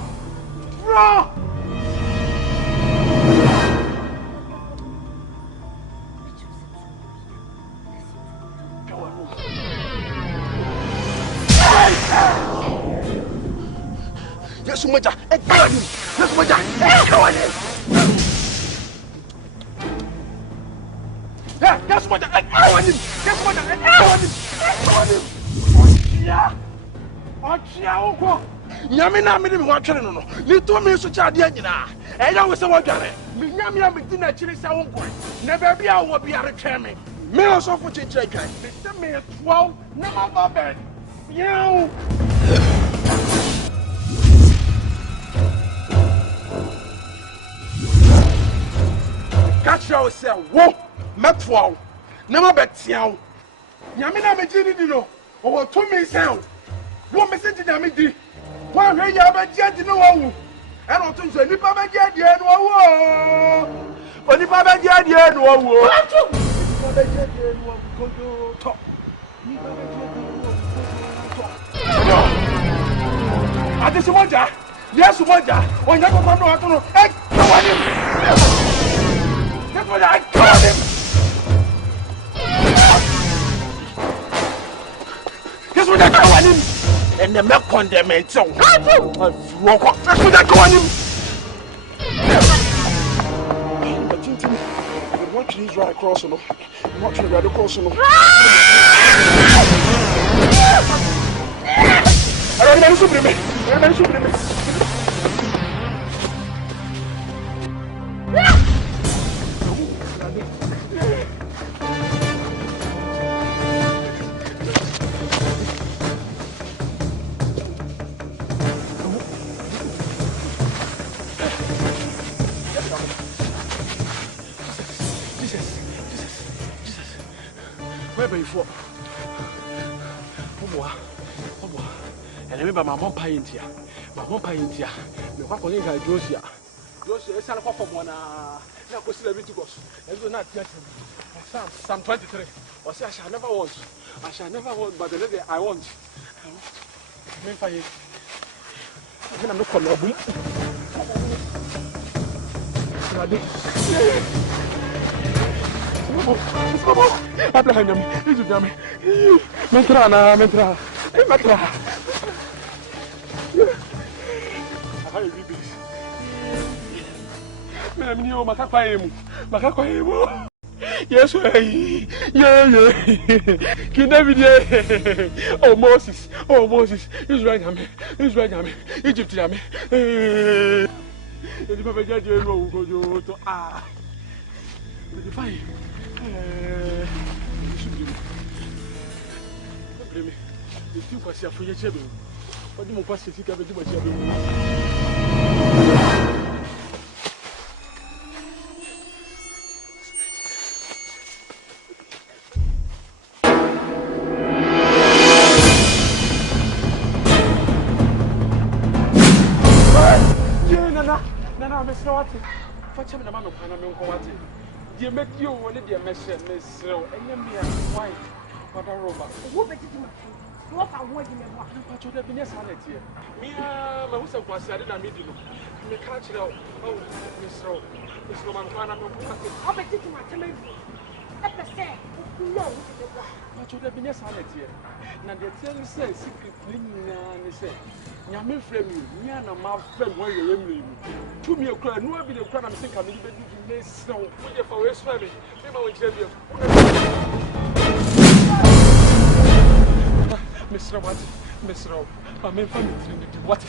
Yesu moja ekawani Yesu moja ekawani Yesu moja ekawani Ochia uko nyame na me mi watwere no ni to me so cha de anyina eya wo se wodware mi nyame ya me di na chiri sa wonko na ba bia wo bia retwe me me so fo chichira twan me se me 12 na ma ba ben yaw catch yourself, wo, metwa, never bet you. Yamina me did no, or 2 minutes sound. What message did I di? One way you have a jet in the wall. And on to say, Nippa jet, yeah, no, but Nippa jet, yeah, no, talk. I just want that. Yes, what that? When you come to hey, that's what I called him. That's what I called him. And the milk condemned so. That's what I called him. But you watching Israel cross him. I'm watching the cross him. I don't know something. Before. And remember my mom pie India. My mom pie India. The Wakoling Josia. Josia is a from one. Now, what's the Leviticus? And do not get him. Psalm 23. Or say, I shall never want. I shall never want, but the lady I want. I mean, fire. I'm not coming. Abraham, isso dá-me. Mentra. Ai, bibis. Menino, macaco aí. Yes, yeah. Que David, oh Moses, Israel, Egypt, ele vai ver de novo, ah, ele vai. Eu tenho que ser folha de bem. Pode me passar esse cabelo de bem. Nana, Miss Norton. Fetch him the man of Panama. You make you one of your message, Miss Slow, and you may white, but a robot. What did you do? What I want in the water, but you have been a sanity. Me, my husband was said in a medium. You catch it out. Oh, Miss Slow, Miss Roman Panama. I'll be taking my time. Let us say, no, but you have been a sanity. Now the tell says secret and say, Yamin frame you, Yana, my friend, where you are. To me, a crowd, no, I'll be the crowd. I'm thinking I'm even Miss Snow, put your forest family. Never will tell you. Mr. What? Mr. Rowe, I'm in family. What?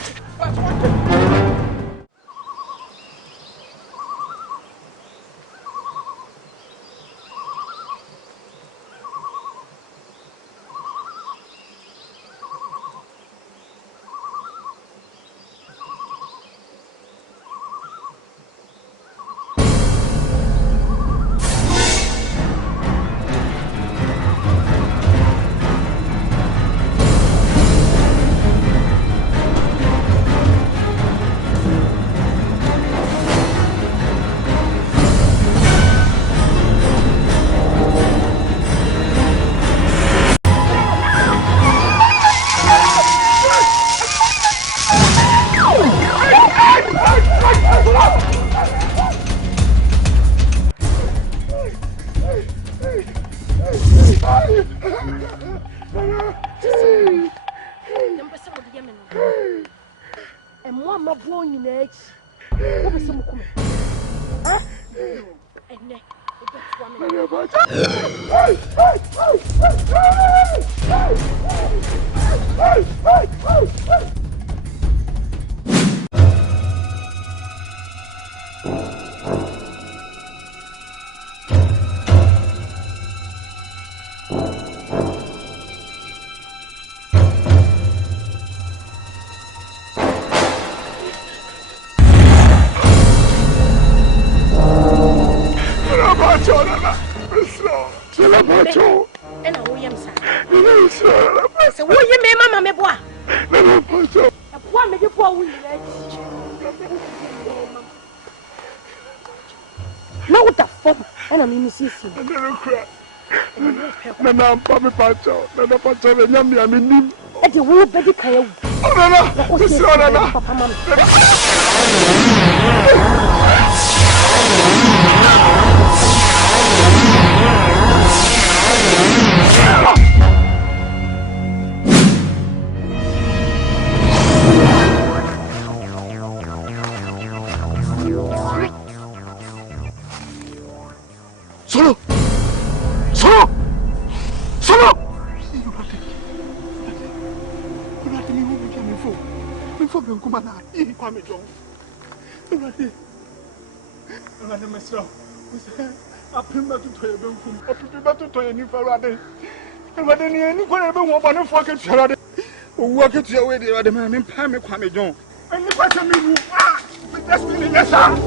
Solo! Solo! Solo! Before me come na e kwame jon Already mesro apima to toye benkum apima to toye ni farade Already ni ko na be won BONEFOƆ ke tuarade owu aketua we de already me pa me kwame jon ani kwata me wu me just me yesa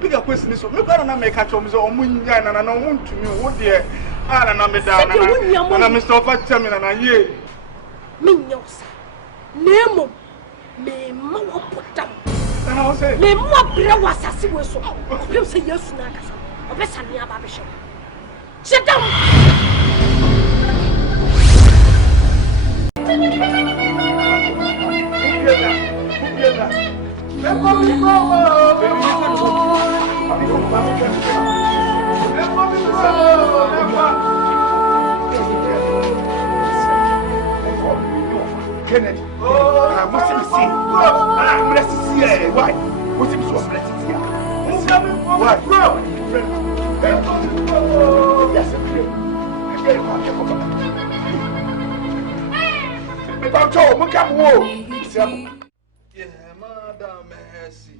Bigger question is, look at me catch on so munya and I want to me, what dear, and I'm down, and I'm Mr. Fattamin and I ye. Minos, Nemo, me more put down. And I'll say, me more bread was as it was so. You say yes, Nagas, or best on your babyshow. Sit down. Kennedy, what's him see? Let's see why. What's him so let's see? Why? Yes, yeah, Madam Mercy,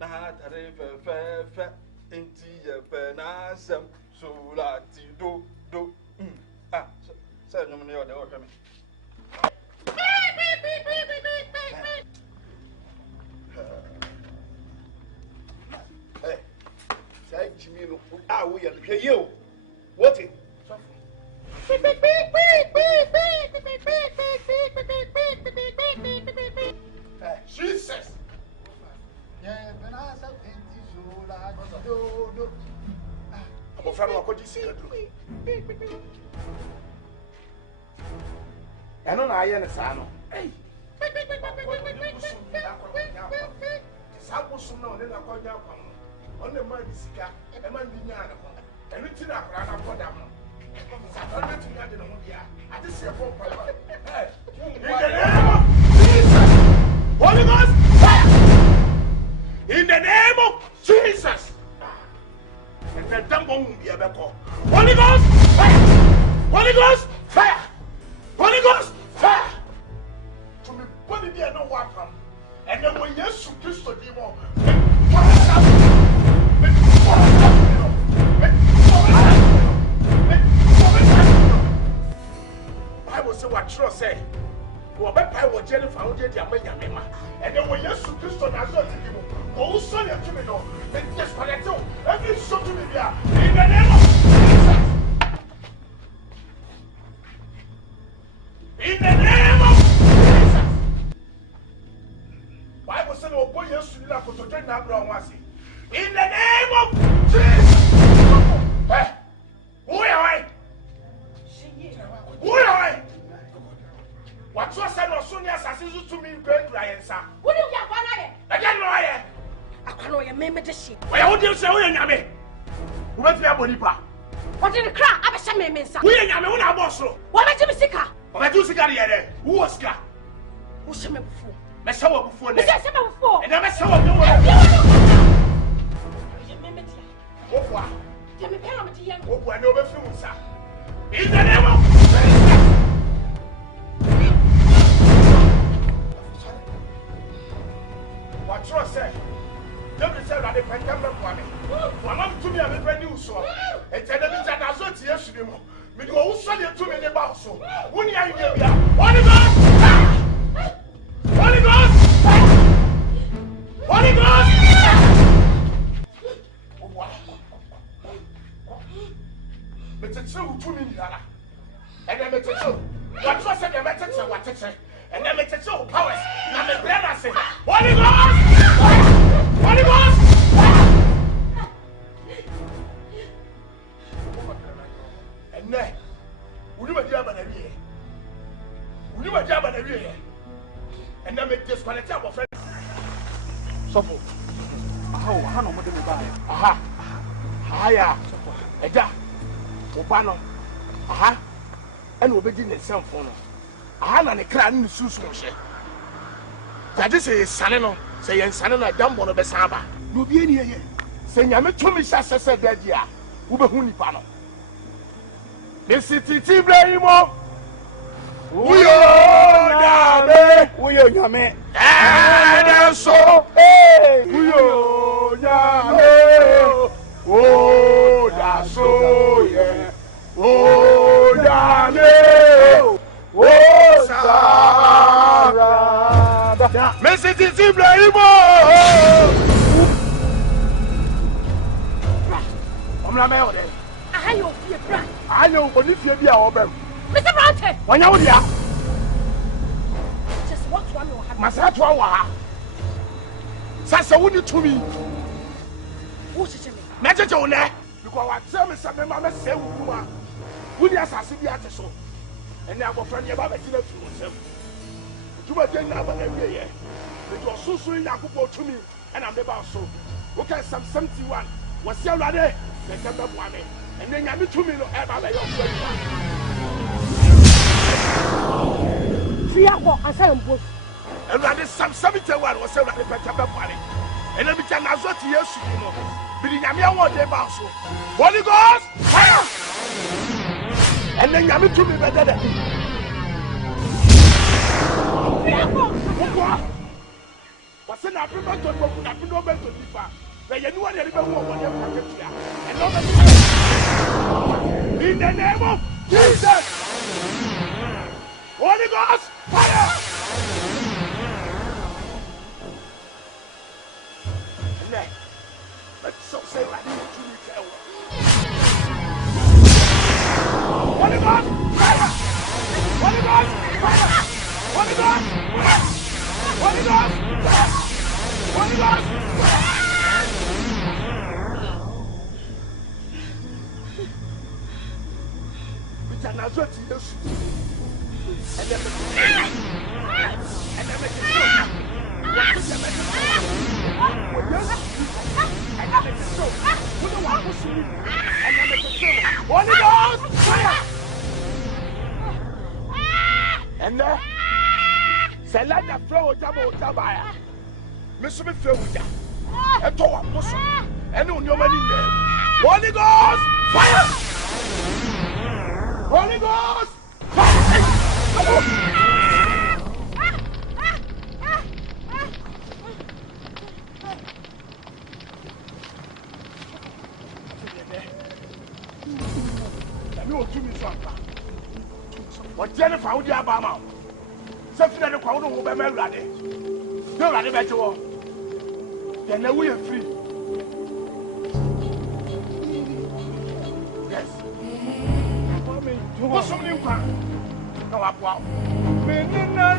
not a river fair, into your penasem, so lati do. Ah, say no money on the order. Hey, say Jimmy, we are you. What it? Jesus! Yeah, when I said so do. I'm afraid of what you see. I don't know. I understand. Hey. On the man is a man and it's in a crowd for them. I just say, Holy Ghost, fire! In the name of Jesus! And the temple won't be a call. Holy Ghost, fire! Holy Ghost, fire! Holy Ghost, fire! To me, what did you know what happened? And then when you shoot this to demon, what is happening? Bible say what trust say. What by what Jenny found the Yamma. And then when you shoot this to Nazareth, go son to me, no, and just for that too. Every shot to me there. In the name of Jesus. In the name of Jesus. Bible said, oh boy, you should not go to Jenna Brown. In the name of Jesus. Why would you say we are Yame? Who went to Bonipa? What in the crowd? I'm a shaman. We are Yame, one apostle. What made you sick? What you sick? Who was Car? Who shall me before? My son before, and I'm a son of the world. I know the film, sir. In the name of what you said? Don't say that the Pentagon for me. One of to me, I'm a brand new soul. And tell them that I saw yesterday. We go also to me about so. When you are here, Holy Ghost! Holy Ghost! Holy Ghost! But it's so to me, and then it's so. What was it? The message of what it said. And then it's so powers. Now the brother said, Holy Ghost! Holy Ghost! And then, will you have an idea? Will you have an idea? And then make this quality of friends. So, how no more than aha, higher, Eda, Obano, aha, and we'll begin the same phone. Aha, and the clan in the Susan. That is a sanano, say, and sanana dumb on the Saba. You be in here, saying, I'm a Tommy Sassa said that year, Ubahuni Pano. The city Blamo. We are Yame, and so, hey, we are Yame, oh, that's so, yeah, oh, Yame, oh, Sarah, Mississippi, Blamo. I know, but if you be our Mr. Bronte, when you're here, just what one will have Masatwa. Sasa, would you to me? What's it? Message on there because I tell me something, Mamma Serwaa. Would you assassin the artist? And now, my friend, you're about to do it for yourself. You were getting up every year. It was so soon that could go to me, and I'm about so. Okay, some 71 was still ready. They come up one. And then you to me, no, ever your friend. See, I say, and that is some 71 was several better money. And then we can as well to yes, you know, being a mere one day bounce. Holy Ghost, fire! And then you to me better than what's in our people to go to no better to differ. But you know what you're in the name of Jesus! Holy Ghost, fire! Let's so say like you to me tell. Holy Ghost, fire! Holy Ghost, fire! Holy Ghost, fire! Holy Ghost, fire! Holy Ghost, fire! And I got to this. And then say let the flow double tabaya. Miss me feel with ya. And to a muscle. And on your money name. Holy Ghost, fire! Holy Ghost! Fire! What Jennifer would you have about? Something that the crowd will be ready. No, I bet you all. Then we are free. Yes. What's some new car? No, I wow. Menina,